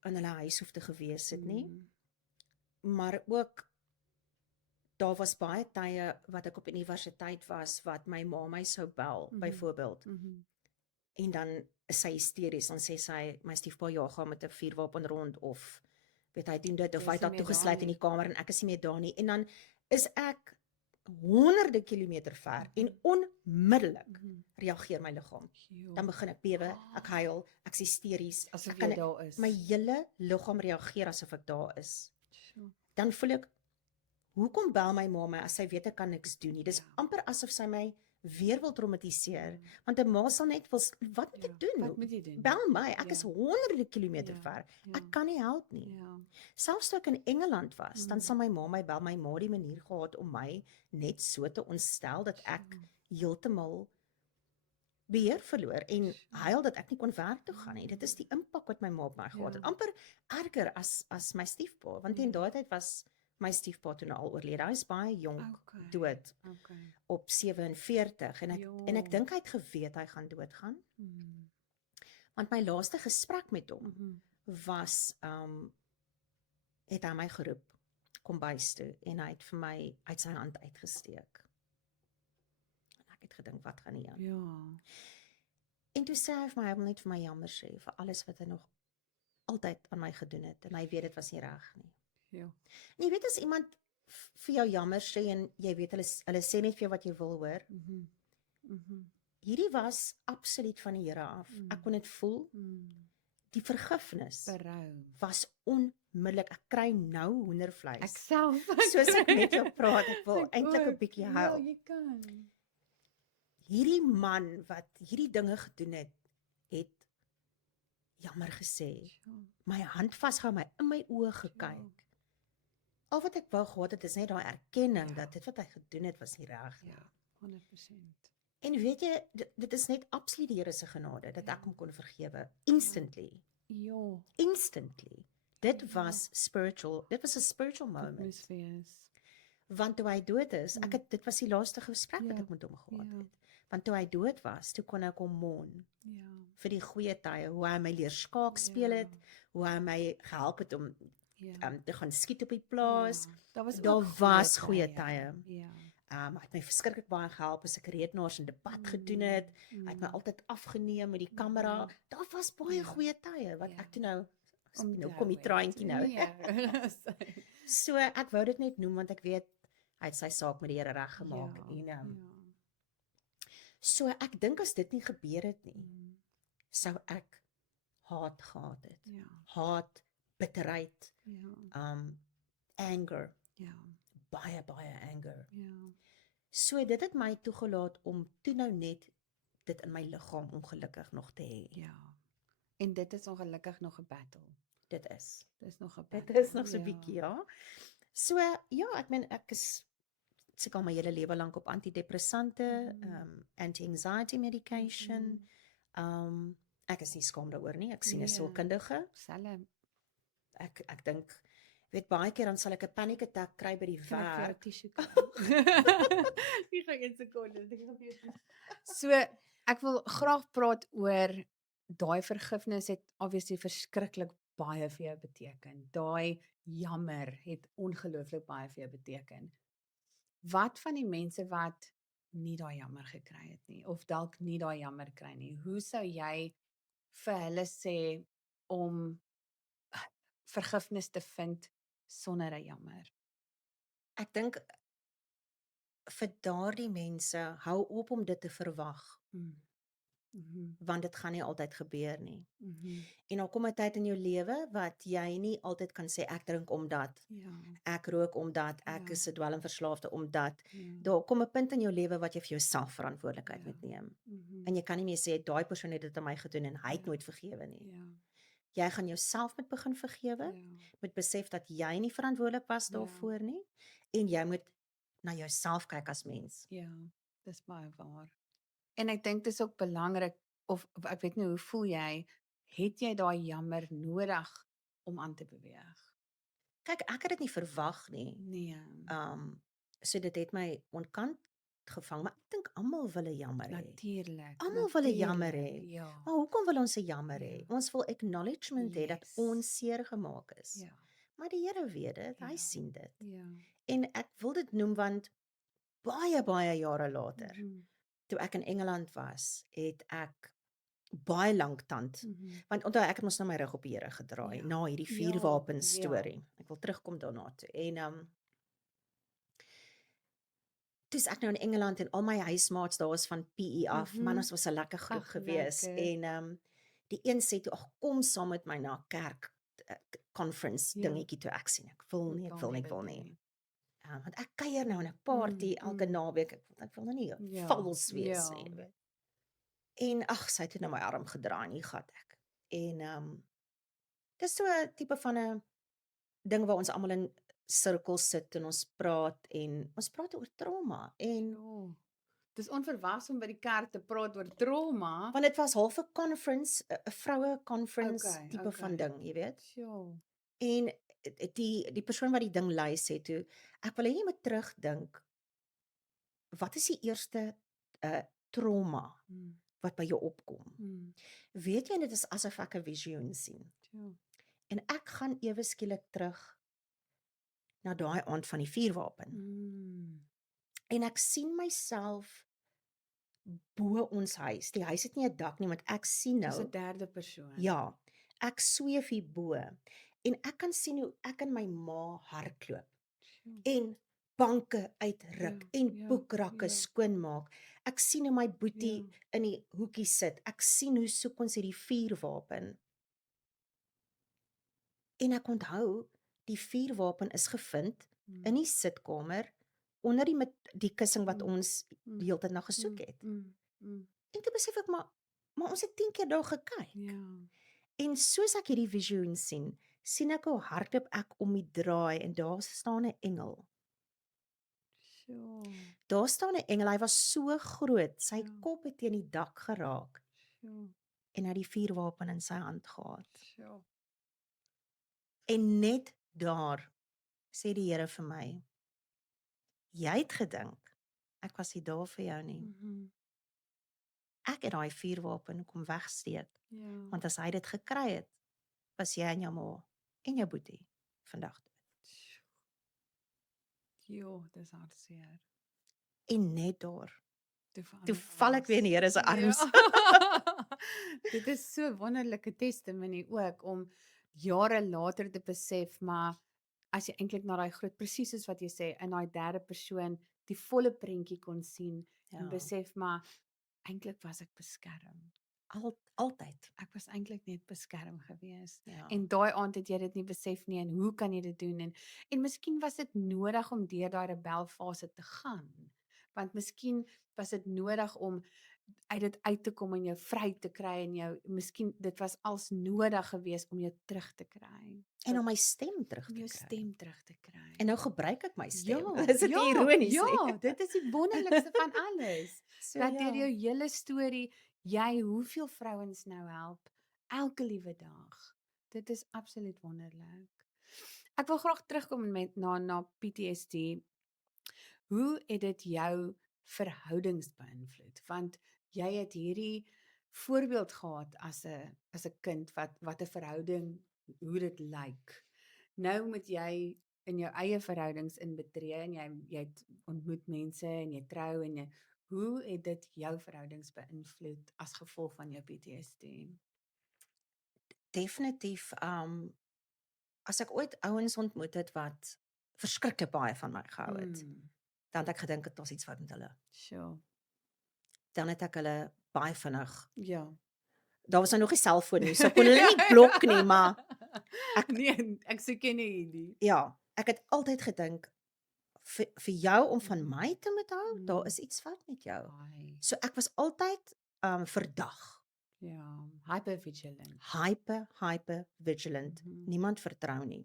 in hulle huis hoef te gewees het nie, maar ook daar was baie tye wat ek op universiteit was wat my ma my sou bel, byvoorbeeld. En dan is sy hysteries, dan sê sy, my stiefpa jaag haar met 'n vuurwapen rond, of weet hy doen dit, of hy het haar toegesluit in die kamer en ek is nie meer daar nie. En dan is ek honderde kilometer ver en onmiddellik reageer my liggaam. Dan begin ek bewe, ek huil, ek is hysteries, Asof ek kan jy daar is. my hele liggaam reageer asof ek daar is. Dan voel ek, hoekom bel my ma my as sy weet ek kan niks doen nie? Dis amper asof sy my weer wil traumatiseer, want 'n ma sal net wil, wat moet ek doen? Wat moet jy doen? Bel my, ek is Ja. honderde kilometer Ja, ver. ja. Ek kan nie help nie. Ja. Selfs toe ek in Engeland was, dan sal my ma my bel, my ma die manier gehad om my net so te ontstel dat ek heeltemal beheer verloor en huil dat ek nie kon werk toe gaan nie. Dit is die impak wat my ma op my gehad het. Amper erger as my stiefpa, want in daai tyd was my stiefpa toe nou al oorlede. Hy is baie jonk dood op 47 en ek dink hy het geweet hy gaan doodgaan. Want my laaste gesprek met hom was het hy my geroep kom bys toe en hy het vir my uit sy hand uitgesteek. En ek het gedink, wat gaan nie aan? Ja. En toe sê hy vir my, hy wil net vir my jammer sê vir alles wat hy nog altyd aan my gedoen het en hy weet dit was nie reg nie. Ja. En jy weet as iemand vir jou jammer sê en jy weet hulle sê net vir jou wat jy wil hoor. Hierdie was absoluut van die Here af. Ek kon dit voel. Die vergifnis Berou. was onmiddellik. Ek kry nou hoendervleis. Ek self. Soos ek met jou praat, ek wil Ek eintlik 'n ook. bietjie Ja, huil. jy kan. Hierdie man wat hierdie dinge gedoen het, het jammer gesê. My hand vasgehou, my in my oë gekyk. Al wat ek wou gehad het is net daai erkenning dat dit wat hy gedoen het was nie reg nie. Ja, 100%. En weet jy, dit is net absoluut die Here se genade dat ek hom kon vergewe instantly. Ja, Instantly. Dit was spiritual. Dit was 'n spiritual dit moment. moes wees. Want toe hy dood is, dit was die laaste gesprek wat Ja, ek met hom gehad ja. het. Want toe hy dood was, toe kon ek hom mon Ja. vir die goeie tye, hoe hy my leer skaak speel het, hoe hy my gehelp het om Ja. te gaan skiet op die plaas. Ja, daar was Daar ook was goeie tye. Ja. Hy het my verskriklik baie gehelp as ek redenaars in debat gedoen het. Hy het my altyd afgeneem met die kamera. Daar was baie goeie tye wat ek toe nou kom die traantjie nou. Ja. So ek wou dit net noem want ek weet hy het sy saak met die Here reggemaak en so ek dink as dit nie gebeur het nie, sou ek haat gehad het. Ja. Haat, bitterheid, Ja. anger, Ja. baie anger. Ja. So dit het my toegelaat om toe nou net dit in my liggaam ongelukkig nog te hê. Ja. En dit is ongelukkig nog 'n battle. Dit is. Dis nog 'n Dit battle. is nog so 'n bietjie, ja. So ja, ek meen ek is seker al my hele lewe lank op antidepressante, anti-anxiety medication. Ek is nie skaam daaroor nie. Ek sien 'n Nee. sielkundige. Selfe. Ek dink weet baie keer dan sal ek 'n panic attack kry by die Kan ek vir jou werk. tissue kry? Ek gaan 1 sekonde. So, ek wil graag praat oor daai vergifnis het obviously verskriklik baie vir jou beteken. Daai jammer het ongelooflik baie vir jou beteken. Wat van die mense wat nie daai jammer gekry het nie of dalk nie daai jammer kry nie, hoe sou jy vir hulle sê om vergifnis te vind sonder 'n jammer? Ek dink vir daardie mense hou op om dit te verwag, want dit gaan nie altyd gebeur nie. En dan kom 'n tyd in jou lewe wat jy nie altyd kan sê ek drink omdat, Ja. ek rook omdat, ek Ja. is 'n dwelmverslaafde omdat. Ja. Daar kom 'n punt in jou lewe wat jy vir jouself verantwoordelikheid Ja. moet neem. Mhm. En jy kan nie meer sê daai persoon het dit aan my gedoen en hy het Ja. nooit vergewe nie. Ja. Jy gaan jouself moet begin vergewe, Ja. moet besef dat jy nie verantwoordelik was Ja. daarvoor nie en jy moet na jouself kyk as mens. Ja, dis baie waar. En ek dink dis ook belangrik of ek weet nie hoe voel jy, het jy daai jammer nodig om aan te beweeg? kyk, ek het dit nie verwag nie. Nee. So dit het my onkant gevang, maar ek dink almal wil 'n jammer hê. Natuurlik. Almal wil 'n jammer Natuurlik, hê. Ja. Maar hoekom wil ons 'n jammer hê? Ja. Ons wil acknowledgement hê dat Yes. ons seer gemaak is. Ja. Maar die Here weet dit, hy Ja. sien dit. Ja. En ek wil dit noem want baie jare later, toe ek in Engeland was, het ek baie lank tand. Want onthou ek het mos nou my rug op die Here gedraai Ja. na hierdie Ja, 4-wapen storie. Ek wil terugkom daarna toe. En toe's ek nou in Engeland en al my huismaats daar was van PE af. Man, ons was 'n lekker groep Ag, gewees. lekker. En die een sê toe, "Ag, kom saam met my na 'n kerk conference Ja. dingetjie toe." Ek sien ek wil nie, ek wil dit nie. doen. Want ek kuier nou in 'n party elke naweek. Ek wil nou nie Ja, vals wees ja. nie, jy weet. En ag, sy het nou my arm gedraai en hier gaan ek. En dis so 'n tipe van 'n ding waar ons almal in sirkels sit en ons praat oor trauma en Ja. Dis onverwags om by die kerk te praat oor trauma. want dit was half 'n conference, 'n vroue conference Okay, tipe van okay. ding, jy weet. Ja. En die persoon wat die ding lei sê toe, ek wil hê jy moet terugdink, wat is die eerste trauma wat by jou opkom? Weet jy, dit is asof ek 'n visioen sien. Ja. En ek gaan ewe skielik terug na daai aand van die vuurwapen. En ek sien myself bo ons huis. Die huis het nie 'n dak nie, want ek sien Dis nou, 'n derde persoon. ja, ek sweef hier bo en ek kan sien hoe ek en my ma hardloop en banke uitruk Ja, en ja, boekrakke ja. skoonmaak. Ek sien hoe my boetie Ja. in die hoekie sit. Ek sien hoe soek ons hierdie vuurwapen. En ek onthou, die vuurwapen is gevind in die sitkamer onder die kussing wat ons die hele tyd na gesoek het. En toe besef ek, maar ons het 10 keer daar gekyk. Ja. En soos ek hierdie visioen sien ek hoe hardloop ek om die draai en daar staan 'n engel. Sjoe. Daar staan 'n engel, hy was so groot, sy Ja. kop het teen die dak geraak Sjoe. en hy het die vuurwapen in sy hand gehad. Sjoe. En net daar sê die Here vir my, jy het gedink, ek was nie daar vir jou nie. Ek het daai vuurwapen kom wegsteek, Ja. want as hy dit gekry het, was jy en jou ma en jou boetie vandag dood. Jo, dis hartseer. En net daar, Toe toe val ek weer in die Here se arms. Ja. Dit is so 'n wonderlike testimony ook om jare later te besef, maar as jy eintlik na daai groot presies soos wat jy sê in daai derde persoon die volle prentjie kon sien en besef, maar eintlik was ek beskerm. Altyd. Ek was eintlik net beskerm gewees. Ja. En daai aand het jy dit nie besef nie en hoe kan jy dit doen en miskien was dit nodig om deur daai rebelfase te gaan. Want miskien was dit nodig om uit dit uit te kom en jou vry te kry en jou miskien dit was als nodig geweest om jou terug te kry. En om my stem terug te jou kry. stem terug te kry. En nou gebruik ek my stem. Ja, Is dit ja, ironies? Ja, dit is die wonderlikste van alles. So, Dat ja. deur jou hele storie jy hoeveel vrouens nou help elke liewe dag. Dit is absoluut wonderlik. Ek wil graag terugkom met na PTSD. Hoe het dit jou verhoudings beïnvloed? Want jy het hierdie voorbeeld gehad as 'n kind wat 'n verhouding hoe dit lyk. Nou moet jy in jou eie verhoudings inbetree en jy ontmoet mense en jy trou en hoe het dit jou verhoudings beïnvloed as gevolg van jou PTSD? Definitief, as ek ooit ouens ontmoet het wat verskriklik baie van my gehou het, dan het ek gedink dit was iets fout met hulle. Sure. Dan het ek hulle baie vinnig. Ja. Daar was nou nog nie selfoon nie, so kon hulle nie blok nie, maar nee, ek soek nie die. ja, ek het altyd gedink vir jou om van my te moet hou, daar is iets fout met jou. Ai, So ek was altyd verdag. ja, hypervigilant. Hyper vigilant. Niemand vertrou nie.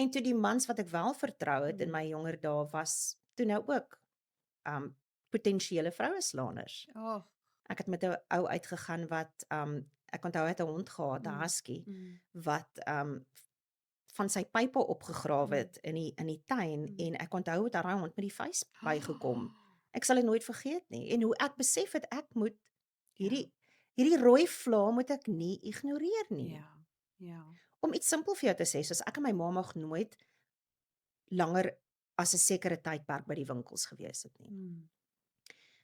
En toe die mans wat ek wel vertrou het in my jonger dae was toe nou ook potensiële vroueslaners. Oh, Ek het met 'n ou uitgegaan wat ek onthou hy het 'n hond gehad, 'n husky, wat van sy pype opgegrawe het in die tuin en ek onthou het daai hond met die vuis bygekom. Ek sal dit nooit vergeet nie. En hoe ek besef het ek moet hierdie rooi vla moet ek nie ignoreer nie. Ja. Ja. Om iets simpel vir jou te sê, soos ek en my ma mag nooit langer as 'n sekere tydperk by die winkels gewees het nie.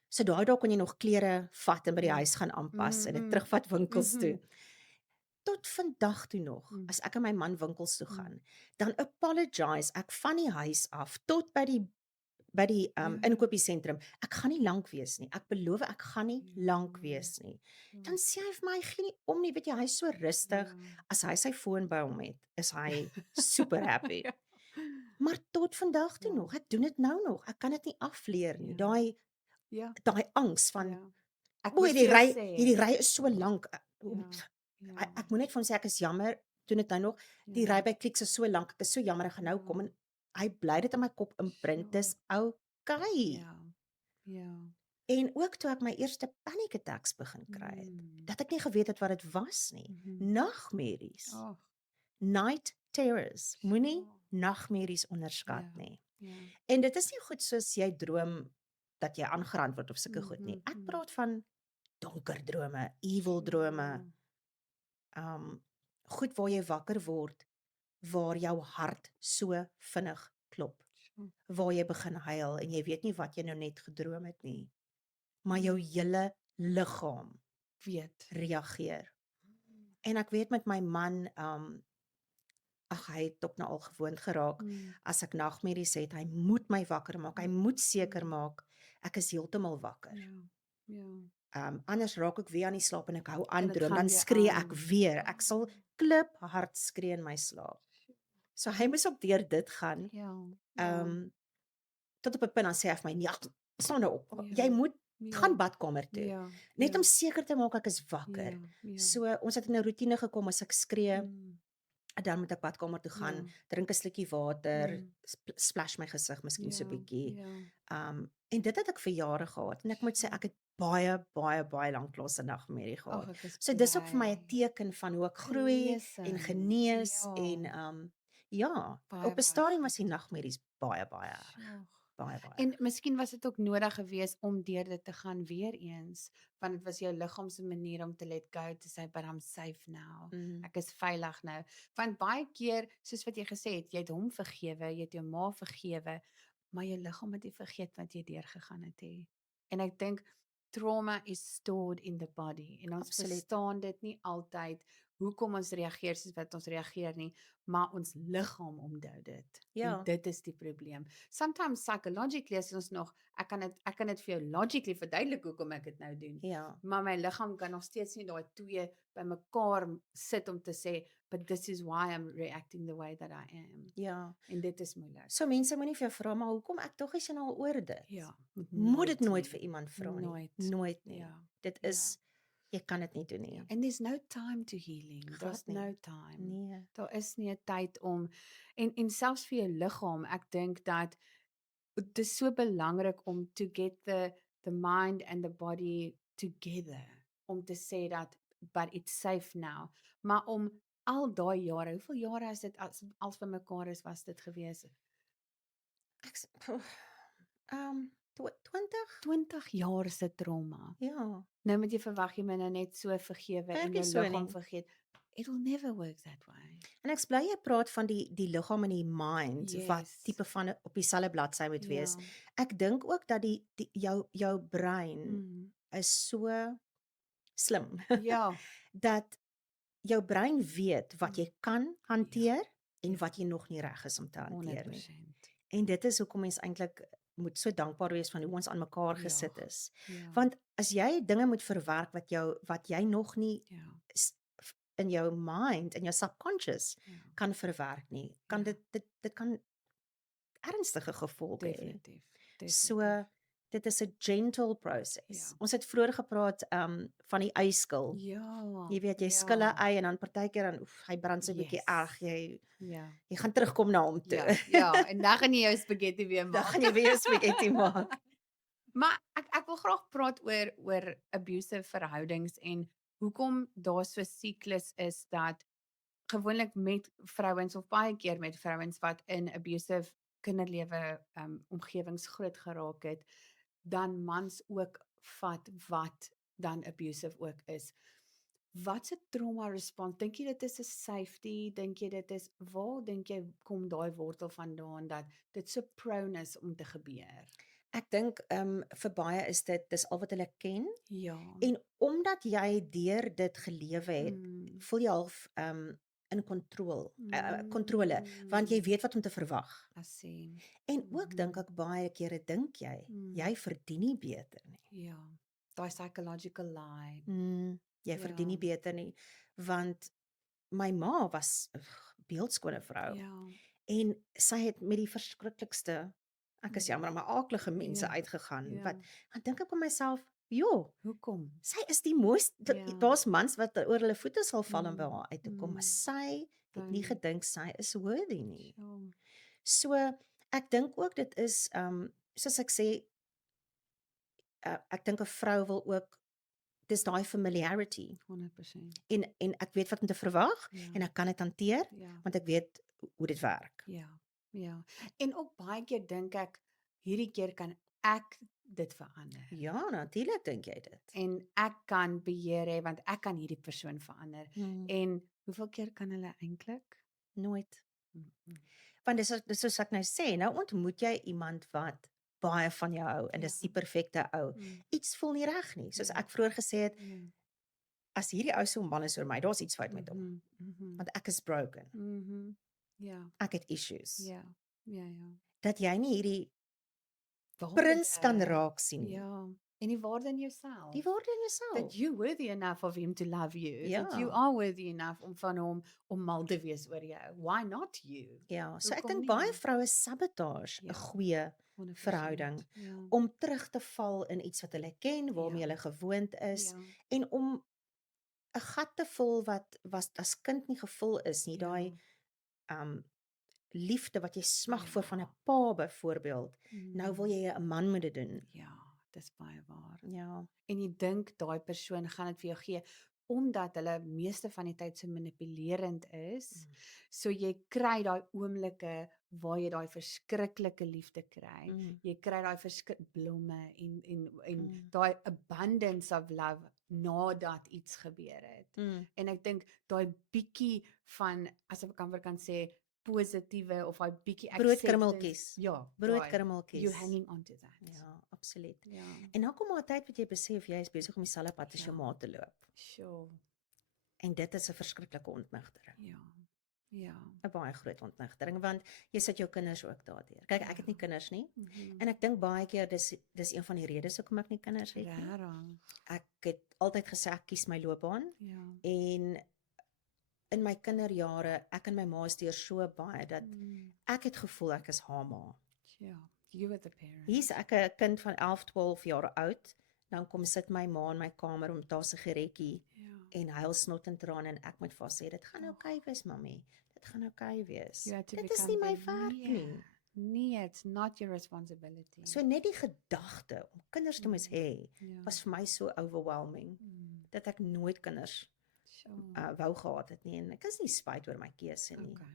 So daai kon jy nog klere vat en by die huis gaan aanpas en dit terugvat winkels toe. Tot vandag toe nog, as ek en my man winkels toe gaan, dan apologize ek van die huis af tot by die inkopiesentrum. Ek gaan nie lank wees nie. Ek beloof ek gaan nie lank wees nie. Dan sê hy vir my, gee nie om nie, weet jy, hy's so rustig. As hy sy foon by hom het, is hy super happy. Maar tot vandag toe nog, ek doen dit nou nog. Ek kan dit nie afleer nie. Daai angs van hierdie ry is so lank. Ek moet net van sê ek is jammer, doen dit nou nog. Die ry by Clicks is so lank. Ek is so jammer, ek gaan nou kom en hy bly dit in my kop imprint. Dis okay. En ook toe ek my eerste panic attacks begin kry het, dat ek nie geweet het wat dit was nie. Nagmerries. Night terrors. Moenie nagmerries onderskat nie. En dit is nie goed soos jy droom dat jy aangerand word of sulke goed nie. Ek praat van donker drome, evil drome. Goed waar jy wakker word, waar jou hart so vinnig klop, waar jy begin huil en jy weet nie wat jy nou net gedroom het nie, maar jou hele liggaam reageer. En ek weet met my man, hy het ook nou al gewoond geraak, as ek nagmerries het, hy moet my wakker maak, hy moet seker maak, ek is heeltemal wakker. Anders raak ek weer aan die slaap en ek hou aan droom, dan skree ek weer, ek sal klip hard skree in my slaap. So hy moes ook deur dit gaan, tot op 'n punt dan sê hy vir my, ja, staan nou op, jy moet gaan badkamer toe, net om seker te maak ek is wakker. So ons het in 'n roetine gekom, as ek skree, dan moet ek badkamer toe gaan, drink 'n slukkie water, splash my gesig miskien so 'n bietjie. En dit het ek vir jare gehad, en ek moet sê, ek het baie lank 'n nagmerrie gehad. So dis ook vir my 'n teken van hoe ek groei en genees en op 'n stadium was die nagmerries baie. En miskien was dit ook nodig geweest om deur dit te gaan weer eens, want dit was jou liggaam se manier om te let go, te sê, but I'm safe now. Ek is veilig nou. Want baie keer, soos wat jy gesê het, jy het hom vergewe, jy het jou ma vergewe, maar jou liggaam het nie vergeet wat jy deurgegaan het hê. En ek dink trauma is stored in the body en ons verstaan dit nie altyd hoekom ons reageer soos wat ons reageer nie, maar ons liggaam onthou dit. En dit is die probleem. Sometimes psychologically is ons nog, ek kan dit vir jou logically verduidelik hoekom ek dit nou doen. Maar my liggaam kan nog steeds nie daai twee bymekaar sit om te sê, but this is why I'm reacting the way that I am. En dit is moeilik. So mense moenie vir jou vra, maar hoekom ek tog is jy nou al oor dit? Moet dit nooit vir iemand vra nie. Nooit nie. Dit is jy kan dit nie doen nie. And there's no time to healing. There's no time. Nee. Daar is nie 'n tyd om en selfs vir jou liggaam, ek dink dat dit is so belangrik om to get the mind and the body together, om te sê dat but it's safe now. Maar om al daai jare, hoeveel jare is dit als vir mekaar is was dit gewees? 20 jaar se trauma. Nou moet jy verwag jy moet nou net so vergewe en jou liggaam vergeet. It will never work that way. En ek bly jy praat van die liggaam en die mind, wat tipe van op dieselfde bladsy moet wees. Ek dink ook dat jou brein is so slim. Dat jou brein weet wat jy kan hanteer en wat jy nog nie reg is om te hanteer nie. 100%. En dit is hoekom mens eintlik moet so dankbaar wees van hoe ons aan mekaar gesit is. Want as jy dinge moet verwerk wat jy nog nie in jou mind, in jou subconscious kan verwerk nie, kan dit kan ernstige gevolge hê. Definitief. So dit is 'n gentle process. Ons het vroeër gepraat van die eiskil. Jy weet, jy skil 'n ei en dan partykeer dan hy brand so 'n bietjie erg, jy gaan terugkom na hom toe. En dan gaan jy jou spaghetti weer maak. Dan gaan jy weer jou spaghetti maak. Maar ek wil graag praat oor abusive verhoudings en hoekom daar so 'n siklus is dat gewoonlik met vrouens of baie keer met vrouens wat in abusive kinderlewe omgewings groot geraak het, dan mans ook vat wat dan abusive ook is. Wat 'n trauma response? Dink jy dit is 'n safety? Dink jy dit is waar dink jy kom daai wortel vandaan dat dit so prone is om te gebeur? Ek dink vir baie is dis al wat hulle ken Ja. en omdat jy deur dit gelewe het, voel jy half in kontrole want jy weet wat om te verwag. I see. En ook dink ek baie kere dink jy verdien nie beter nie. Ja. Daai psychological lie. Jy verdien nie Ja. beter nie want my ma was 'n beeldskone vrou Ja. en sy het met die verskriklikste, ek is jammer, maar aaklige mense Ja. uitgegaan. Ja. Wat dan dink ek by myself, "Jo, Hoekom? sy is die mooiste. Ja. Daar's mans wat oor hulle voete sal val om by Mm, haar uit te kom, maar mm. sy het nie Dan- gedink sy is worthy nie." Ja. So ek dink ook dit is soos ek sê, ek dink 'n vrou wil ook dis daai familiarity 100%. en ek weet wat om te verwag Ja. en ek kan dit hanteer Ja. want ek weet hoe dit werk. Ja. Ja. En ook baie keer dink ek hierdie keer kan ek dit verander. Ja, natuurlik dink jy dit. En ek kan beheer hê want ek kan hierdie persoon verander. En hoeveel keer kan hulle eintlik? Nooit. Want dis soos ek nou sê, nou ontmoet jy iemand wat baie van jou hou en dis die perfekte ou. Iets voel nie reg nie. Soos Ja. ek vroeër gesê het, Ja. as hierdie ou so onbal is oor my, daar's iets fout met hom. Want ek is broken. Ja. Ek het issues. Ja. Ja, ja. Dat jy nie hierdie Waarde, prins kan raak sien nie. Ja. En die waarde in jouself. Die waarde in jouself. That you worthy enough of him to love you. Ja. That you are worthy enough om van hom om mal te wees oor jou. Why not you? Ja, so ek Hoekom dink nie? baie vroue sabotage 'n Ja. goeie 100%. verhouding Ja. om terug te val in iets wat hulle ken, waarmee Ja. hulle gewoond is Ja. en om 'n gat te vul wat was as kind nie gevul is nie, Ja. daai liefde wat jy smag voor van 'n Ja. pa byvoorbeeld. Nou wil jy 'n man moet dit doen. Ja, dis baie waar. Ja. En jy dink daai persoon gaan dit vir jou gee omdat hulle meeste van die tyd so manipulerend is. So jy kry daai oomblikke waar jy daai verskriklike liefde kry. Jy kry daai blomme en daai abundance of love nadat iets gebeur het. En ek dink daai bietjie van, as ek kan sê, positiewe of daai bietjie Broodkrummeltjies. Ja, daai, Broodkrummeltjies. you hanging on to that. Ja, absoluut. Ja. En dan kom maar 'n tyd wat jy besef jy is besig om dieselfde pad as jou Ja. ma te loop. Sure. En dit is 'n verskriklike ontnigtering. Ja. Ja. 'n Baie groot ontnigtering want jy sit jou kinders ook daardeur. Kyk, ek het nie kinders nie Mhm. en ek dink baie keer dis een van die redes hoekom ek nie kinders het nie. Rarig. Ek het altyd gesê ek kies my loopbaan Ja. en in my kinderjare, ek en my ma is deur so baie dat ek het gevoel ek is haar ma. Ja. You were the parent. Hier's ek 'n kind van 11, 12 jaar oud, dan kom sit my ma in my kamer om daar 'n sigaretjie Ja. en huil snot en trane en ek moet vir haar sê dit gaan oukei wees mami. Dit gaan oukei wees. You had to Dit is become nie my the- werk nie. Nee, it's not your responsibility. So net die gedagte om kinders te moet hê ja. was vir my so overwhelming dat ek nooit kinders Sure. wou gehad het nie en ek is nie spyt oor my keuse nie. Okay.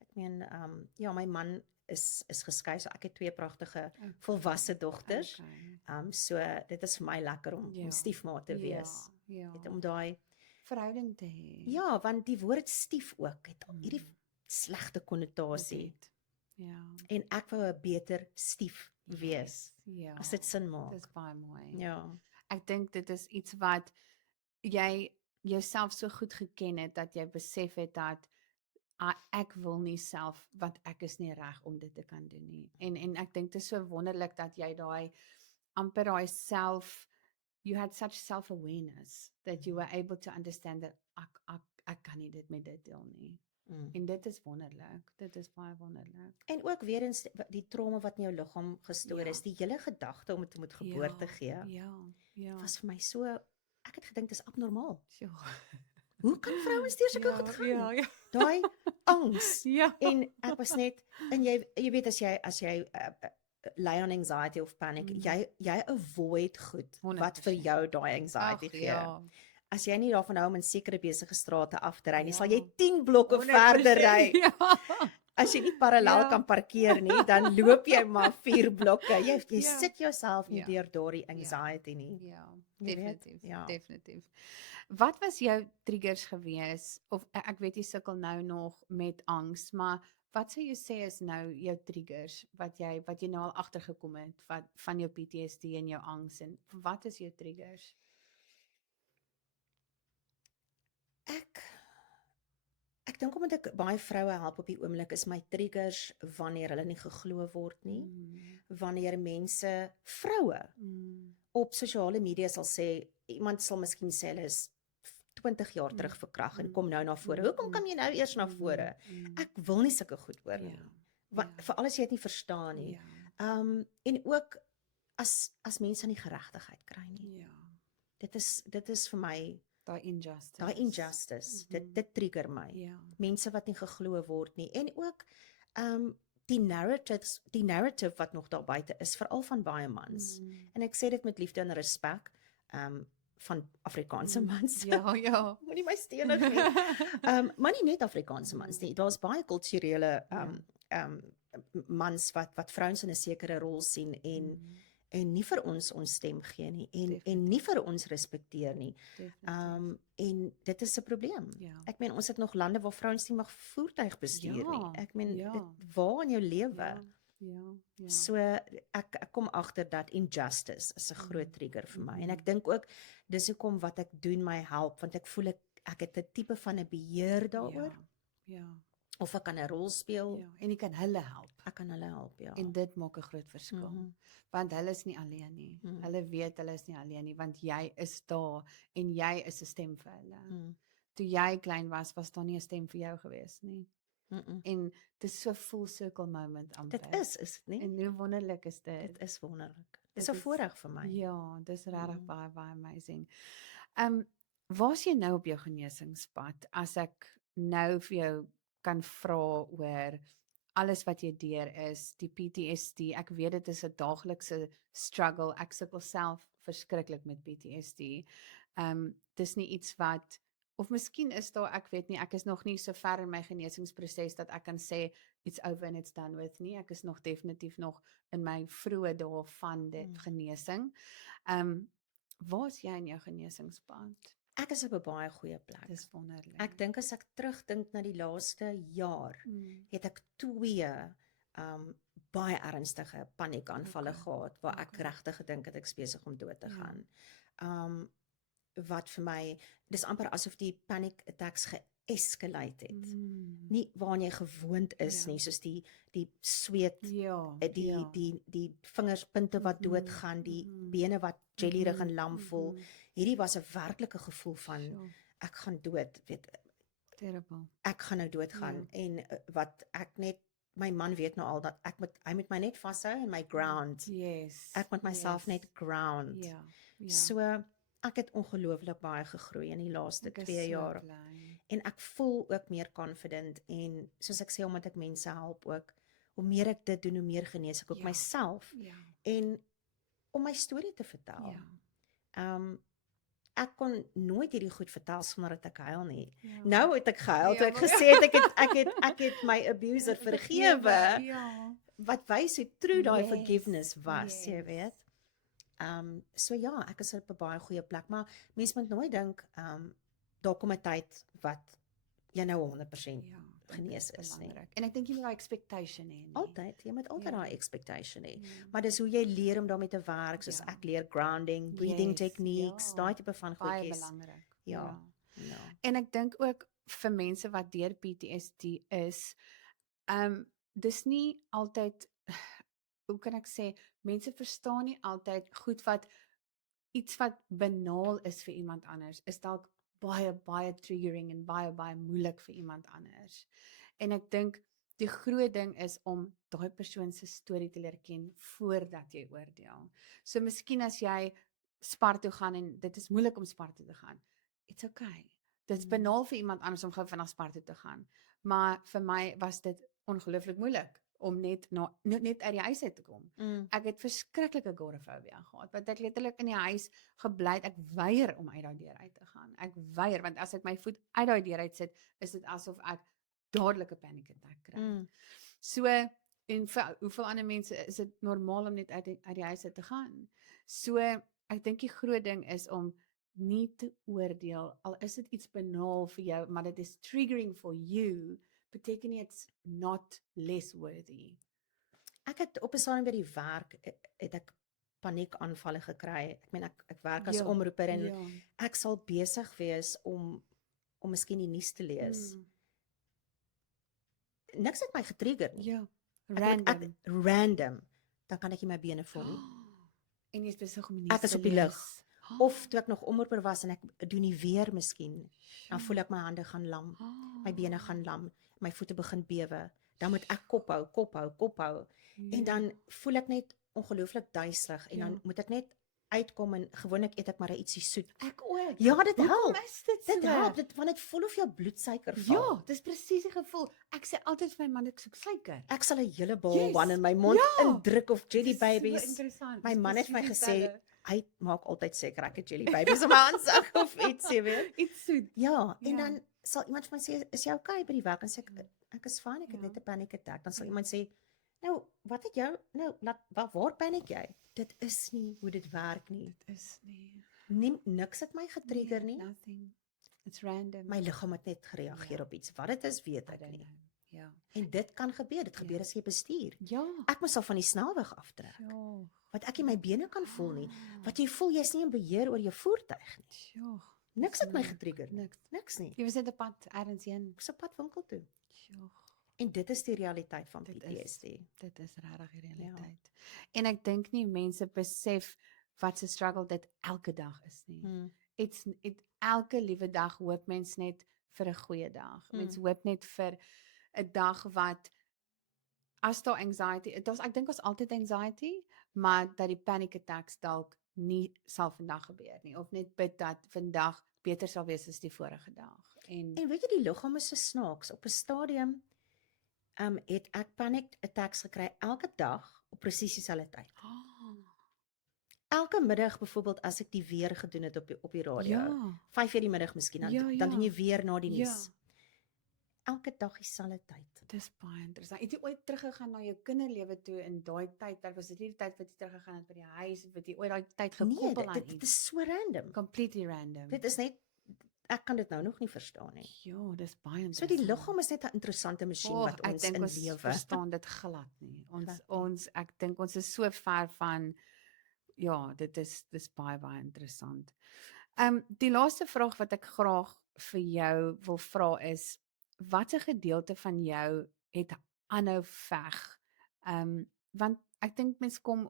Ek meen ja, my man is geskei, so ek het 2 pragtige Okay. volwasse dogters. Okay. So dit is vir my lekker om Ja. stiefma te wees. Ja. Net om daai Verhouding te hê. ja, want die woord stief ook het hierdie slegte Dit konnotasie het. Ja. en ek wou 'n beter stief wees Ja. as dit sin maak. Dis baie mooi. Ja. Ek dink dit is iets wat jy jouself so goed geken het dat jy besef het dat ek wil nie self want ek is nie reg om dit te kan doen nie. En ek dink dit is so wonderlik dat jy daai amper daai you had such self-awareness that you were able to understand that ek kan nie dit met dit deel nie. En dit is wonderlik. Dit is baie wonderlik. En ook weer eens die trauma wat in jou liggaam gestoor Ja. is, die hele gedagte om dit te moet geboorte gee, Ja. Ja. was vir my so ek het gedink dis abnormaal. Ja. Hoe kan vrouens deur sulke goed gaan? Ja. Daai angs Ja. en ek was net en jy weet as jy ly on anxiety of panic, jy avoid goed wat vir 100%. jou daai anxiety Ag, gee. ja. as jy nie daarvan hou om in sekere besige strate af te ry nie, Ja. sal jy 10 blokke verder ry. Ja. As jy nie parallel Ja. kan parkeer nie, dan loop jy maar 4 blokke. Jy Ja. sit jouself nie Ja. deur daardie anxiety nie. Ja, Jy weet, definitief, ja. definitief. Wat was jou triggers gewees? Of ek weet jy sukkel nou nog met angs, maar wat sou jy sê is nou jou triggers wat jy nou al agtergekom het wat van jou PTSD en jou angs en wat is jou triggers? Ek dink omdat ek baie vroue help op die oomblik is my triggers wanneer hulle nie geglo word nie, wanneer mense, vroue op sosiale media sal sê, iemand sal miskien sê hulle is 20 jaar terug verkragt en kom nou na vore. Hoekom kom jy nou eers na vore? Ek wil nie sulke goed hoor nie. Veral as jy dit nie verstaan nie. Ja, En ook as mense nie geregtigheid kry nie. ja. Dit is vir my Daai injustice. daai injustice. Dit trigger my. Ja. Mense wat nie geglo word nie en ook die narrative wat nog daar buite is, veral van baie mans. En ek sê dit met liefde en respek, van Afrikaanse mans. Ja, ja. Moenie my stenig nie. Maar nie net Afrikaanse mans nie. Daar's baie kulturele mans wat vrouens in 'n sekere rol sien en nie vir ons stem gee nie en nie vir ons respekteer nie. En dit is 'n probleem. Ja. Ek meen ons het nog lande waar vrouens nie mag voertuig bestuur Ja, nie. Ek meen ja. waar in jou lewe. Ja. So ek kom agter dat injustice is 'n groot trigger vir my en ek dink ook dis hoekom wat ek doen my help want ek voel ek het 'n tipe van 'n beheer daaroor Ja. of ek kan 'n rol speel. Ja. En jy kan hulle help. Ek kan hulle help, ja. En dit maak 'n groot verskil. Want hulle is nie alleen nie. Hulle weet hulle is nie alleen nie want jy is daar en jy is 'n stem vir hulle. Toe jy klein was daar nie 'n stem vir jou gewees nie. En dit is so full circle moment amper. Dit is dit nie? En hoe wonderlik is dit? Dit is wonderlik. Dis 'n voorreg vir my. Ja, dis regtig baie amazing. Waar's jy nou op jou genesingspad? As ek nou vir jou kan vra oor alles wat jy deur is, die PTSD. Ek weet dit is 'n daaglikse struggle. Ek sukkel self verskriklik met PTSD. Dis nie iets wat of miskien is daar, ek weet nie, ek is nog nie so ver in my genesingsproses dat ek kan sê it's over and it's done with nie. Ek is nog definitief nog in my vroeë dae van die genesing. Waar's jy in jou genesingspad? Ek is op 'n baie goeie plek. Dis wonderlik. Ek dink as ek terugdink na die laaste jaar, het ek 2 baie ernstige paniekaanvalle gehad waar ek regtig gedink het ek is besig om dood te gaan. Wat vir my, dis amper asof die panic attacks geescalate het. Nie waaraan jy gewoond is nie, soos die sweet, die vingerpunte wat doodgaan, die bene wat jellyrig en lam voel. Hierdie was 'n werklike gevoel van ek gaan dood, weet. Terrible. Ek gaan nou doodgaan en wat ek net my man weet nou al dat hy moet my net vashou en my ground. Yes. Ek moet myself net ground. Ja. So ek het ongelooflik baie gegroei in die laaste 2 jaar. En ek voel ook meer confident en soos ek sê omdat ek mense help ook, hoe meer ek dit doen, hoe meer genees ek ook myself en om my storie te vertel. Ek kon nooit hierdie goed vertel sonder dat ek huil nie. Nou het ek gehuil, toe ek gesê het ek het my abuser vergewe. Wat wys hoe true daai forgiveness was, jy weet. So ja, ek is op 'n baie goeie plek, maar mense moet nooit dink daar kom 'n tyd wat jy nou 100% genees is nie. En ek dink jy moet daai expectation hê nie. Altyd, jy moet altyd daai expectation hê. Maar dis hoe jy leer om daarmee te werk, soos ek leer grounding, breathing techniques, daai tipe van goedjies. Baie belangrik. Ja. En ek dink ook vir mense wat deur PTSD is, dis nie altyd, hoe kan ek sê, mense verstaan nie altyd goed wat iets wat banaal is vir iemand anders, is dalk baie triggering en baie moeilik vir iemand anders. En ek dink die groot ding is om daai persoon se storie te leer ken voordat jy oordeel. So miskien as jy Spar toe gaan en dit is moeilik om Spar toe te gaan. It's okay. Dit's banaal vir iemand anders om gou vinnig Spar toe te gaan. Maar vir my was dit ongelooflik moeilik om net uit die huis uit te kom. Ek het verskriklike agorafobia gehad, want ek letterlik in die huis gebly het, ek weier om uit daai deur uit te gaan. Ek weier, want as ek my voet uit daai deur uit sit, is dit asof ek dadelik 'n panic attack kry. So, en vir hoeveel ander mense is dit normaal om net uit die huis uit te gaan. So, ek dink die groot ding is om nie te oordeel, al is dit iets banaal vir jou, maar dit is triggering for you, beteken nie it's not less worthy. Ek het op 'n stadium by die werk, het ek paniekaanvalle gekry. Ek meen, ek werk as Ja, omroeper en ja. ek sal besig wees om miskien die nuus te lees. Niks het my getrigger nie. Ja, Ek random, dan kan ek nie my bene voel nie. En jy is besig om die Ek nuus is te op die lees. lug. Of toe ek nog omroeper was en ek doen die weer miskien, dan voel ek my hande gaan lam, my bene gaan lam, my voete begin bewe. Dan moet ek kop hou. En dan voel ek net ongelooflik duiselig en dan moet ek net uitkom en gewoonlik eet ek maar ietsie soet. Ek ook. Ja, dit Hoekom help. is dit so? Dit help, want dit voel of jou bloedsuiker val. Ja, dis presies die gevoel. Ek sê altyd vir my man, ek soek suiker. Ek sal 'n hele bol Yes, one in my mond ja. indruk of jelly Dis so babies. interessant. My Dis man het vir my presies gesê, dieselfde. hy maak altyd seker ek het jelly babies op my aansig of iets, jy weet. Iets soet. Ja, en Ja. dan sal iemand vir my sê, "Is jy okay by die werk?" En sê ek is fine, ek het Ja. net 'n panic attack. Dan sal iemand sê, "Nou, wat het jou waar paniek jy?" Dit is nie hoe dit werk nie. Dit is nie. Niks het my getrigger nie. Nothing. It's random. My liggaam het net gereageer Ja. op iets. Wat dit is, weet I ek don't nie. know. Ja. En dit kan gebeur. Dit gebeur Ja. as jy bestuur. Ja. Ek moes al van die snelweg aftrek. Ja. Wat ek nie my bene kan voel nie. Wat jy voel jy's nie in beheer oor jou voertuig nie. Ja. Niks het my Nee, getrigger nie. Niks. Niks nie. Jy was net op pad ergens heen. Ek is op pad winkel toe. Ja. En dit is die realiteit van Dit PTSD. Dit is regtig die realiteit. En ek dink nie mense besef wat 'n struggle dit elke dag is nie. Elke liewe dag hoop mens net vir 'n goeie dag. Mens hoop net vir 'n dag wat as daar anxiety, ek dink ons altyd anxiety, maar dat die panic attacks dalk nie sal vandag gebeur nie of net bid dat vandag beter sal wees as die vorige dag. En En weet jy, die liggaam is so snaaks. Op 'n stadium het ek panic attacks gekry elke dag op presies dieselfde tyd. Elke middag byvoorbeeld as ek die weer gedoen het op die radio. ja, 5:00 die middag miskien, dan Ja, dan doen ja. jy weer na die Ja. nuus. Elke dag dieselfde tyd. dis baie interessant. Het jy ooit teruggegaan na jou kinderlewe toe in daai tyd? Dat was dit nie die tyd wat jy teruggegaan het by die huis, wat jy ooit daai tyd Nee, gekoppel aan dit iets? is so random. Completely random. Dit is net, ek kan dit nou nog nie verstaan nie. Ja, dis baie So interessant. die liggaam is net 'n interessante masjien wat ek ons dink in ons lewe. verstaan dit glad nie. Glad nie. Ek dink ons is so ver van ja, dis baie interessant. Die laaste vraag wat ek graag vir jou wil vra is, watter gedeelte van jou het aanhou veg? Want ek dink mens kom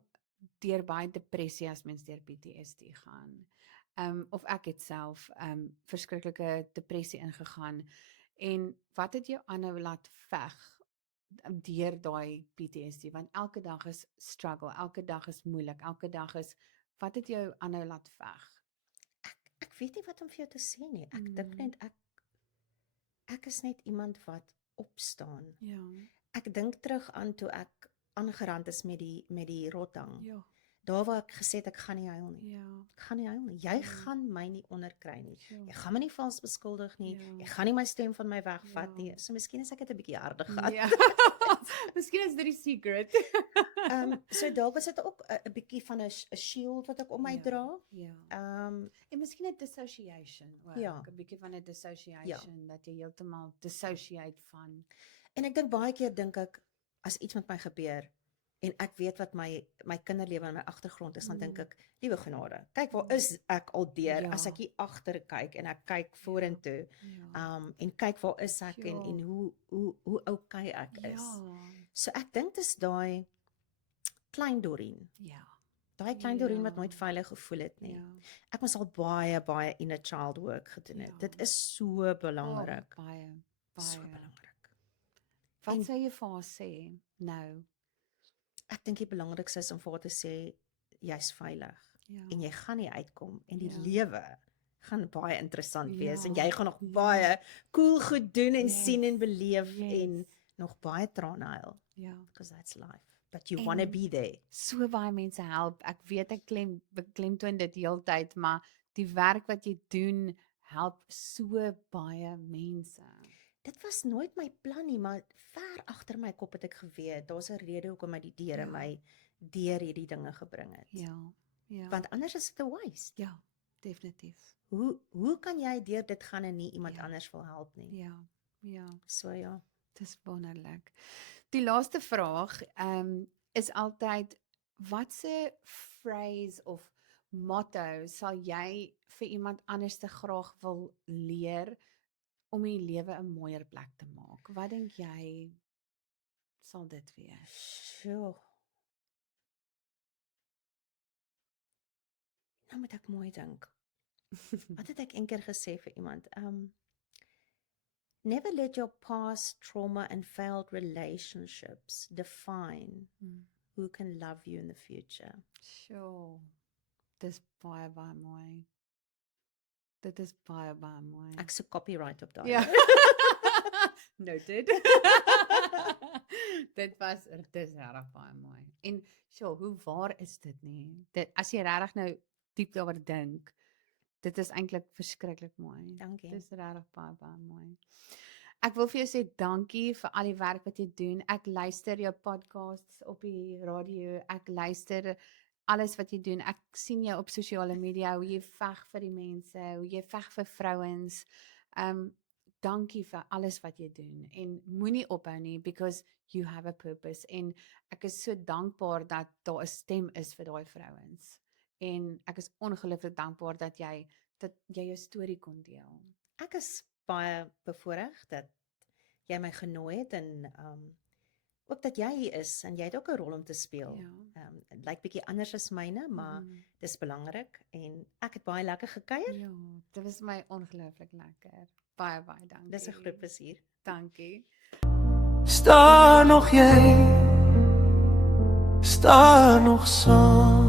deur baie depressie as mens deur PTSD gaan. Of ek het self verskriklike depressie ingegaan. En wat het jou aanhou laat veg deur daai PTSD? Want elke dag is struggle, elke dag is moeilik, elke dag is, wat het jou aanhou laat veg? Ek weet nie wat om vir jou te sê nie. Ek dink net ek is net iemand wat opstaan. Ja. Ek dink terug aan toe ek aangerand is met die rothang. Ja. Daar waar ek gesê het ek gaan nie huil nie. Ja. Ek gaan nie huil nie. Jy gaan my nie onderkry nie. Ja. Jy gaan my nie vals beskuldig nie. Ja. Jy gaan nie my stem van my wegvat Ja. nie. So miskien is ek dit 'n bietjie harder gehad. Ja. Miskien is dit die secret. So dalk was dit ook 'n bietjie van 'n shield wat ek om my Ja. dra. Ja. En miskien 'n dissociation ook. Ja. 'n bietjie van 'n dissociation dat jy heeltemal dissociate van. En ek dink baie keer dink ek as iets met my gebeur en ek weet wat my kinderlewe en my agtergrond is, dan dink ek, liewe genade, kyk waar is ek al deur Ja. as ek hier agter kyk en ek kyk vorentoe. Ja. En kyk waar is ek Ja. en hoe okay ek is. Ja. So ek dink dis daai klein Dorien. Ja. Daai klein Dorien wat Ja. nooit veilig gevoel het nie. Ja. Ek moes al baie inner child work gedoen het. Ja. Dit is so belangrik. Baie. So Baie. belangrik. Wat En- sou jy vir haar sê nou? Ek dink die belangrikste is om vir haar te sê jy's veilig Ja. en jy gaan nie uitkom en die Ja. lewe gaan baie interessant wees en Ja. jy gaan nog Ja. baie cool goed doen en Yes. sien en beleef Yes. en nog baie trane huil. Ja. because that's life. But you want to En be there. So baie mense help. Ek weet ek beklemtoon dit heeltyd, maar die werk wat jy doen help so baie mense. Dit was nooit my plan nie, maar ver agter my kop het ek geweet, daar's 'n rede hoekom my die Here my deur hierdie dinge gebring het. Ja. Ja. Want anders is dit 'n waste. Ja, definitief. Hoe kan jy deur dit gaan en nie iemand Ja. anders wil help nie? Ja. Ja. So ja. Dis wonderlik. Die laaste vraag is altyd watse phrase of motto sal jy vir iemand anders te graag wil leer om die lewe 'n mooier plek te maak? Wat dink jy sal dit wees? Sjoe. Nou moet ek mooi dink. Wat het ek eendag gesê vir iemand? Never let your past trauma and failed relationships define who can love you in the future. Sure. Dis baie mooi. Dit is baie mooi. Ek soek copyright op daai. Ja. Noted. Dis regtig baie mooi. En sjoe, hoe waar is dit nie? Dit as jy regtig nou diep daaroor dink, dit is eintlik verskriklik mooi. Dankie. Dis regtig baie mooi. Ek wil vir jou sê dankie vir al die werk wat jy doen. Ek luister jou podcasts op die radio. Ek luister alles wat jy doen. Ek sien jou op sosiale media hoe jy veg vir die mense, hoe jy veg vir vrouens. Dankie vir alles wat jy doen en moenie ophou nie because you have a purpose en ek is so dankbaar dat daar 'n stem is vir daai vrouens. En ek is ongelooflik dankbaar dat jy jou storie kon deel. Ek is baie bevoorreg dat jy my genooi het en ook dat jy hier is en jy het ook 'n rol om te speel. Ja. Dit lyk bietjie anders as myne, maar dis belangrik en ek het baie lekker gekuier. Ja, dit was my ongelooflik lekker. Baie dankie. Dis 'n groot plesier. Dankie. Staan nog jy, staan nog saam.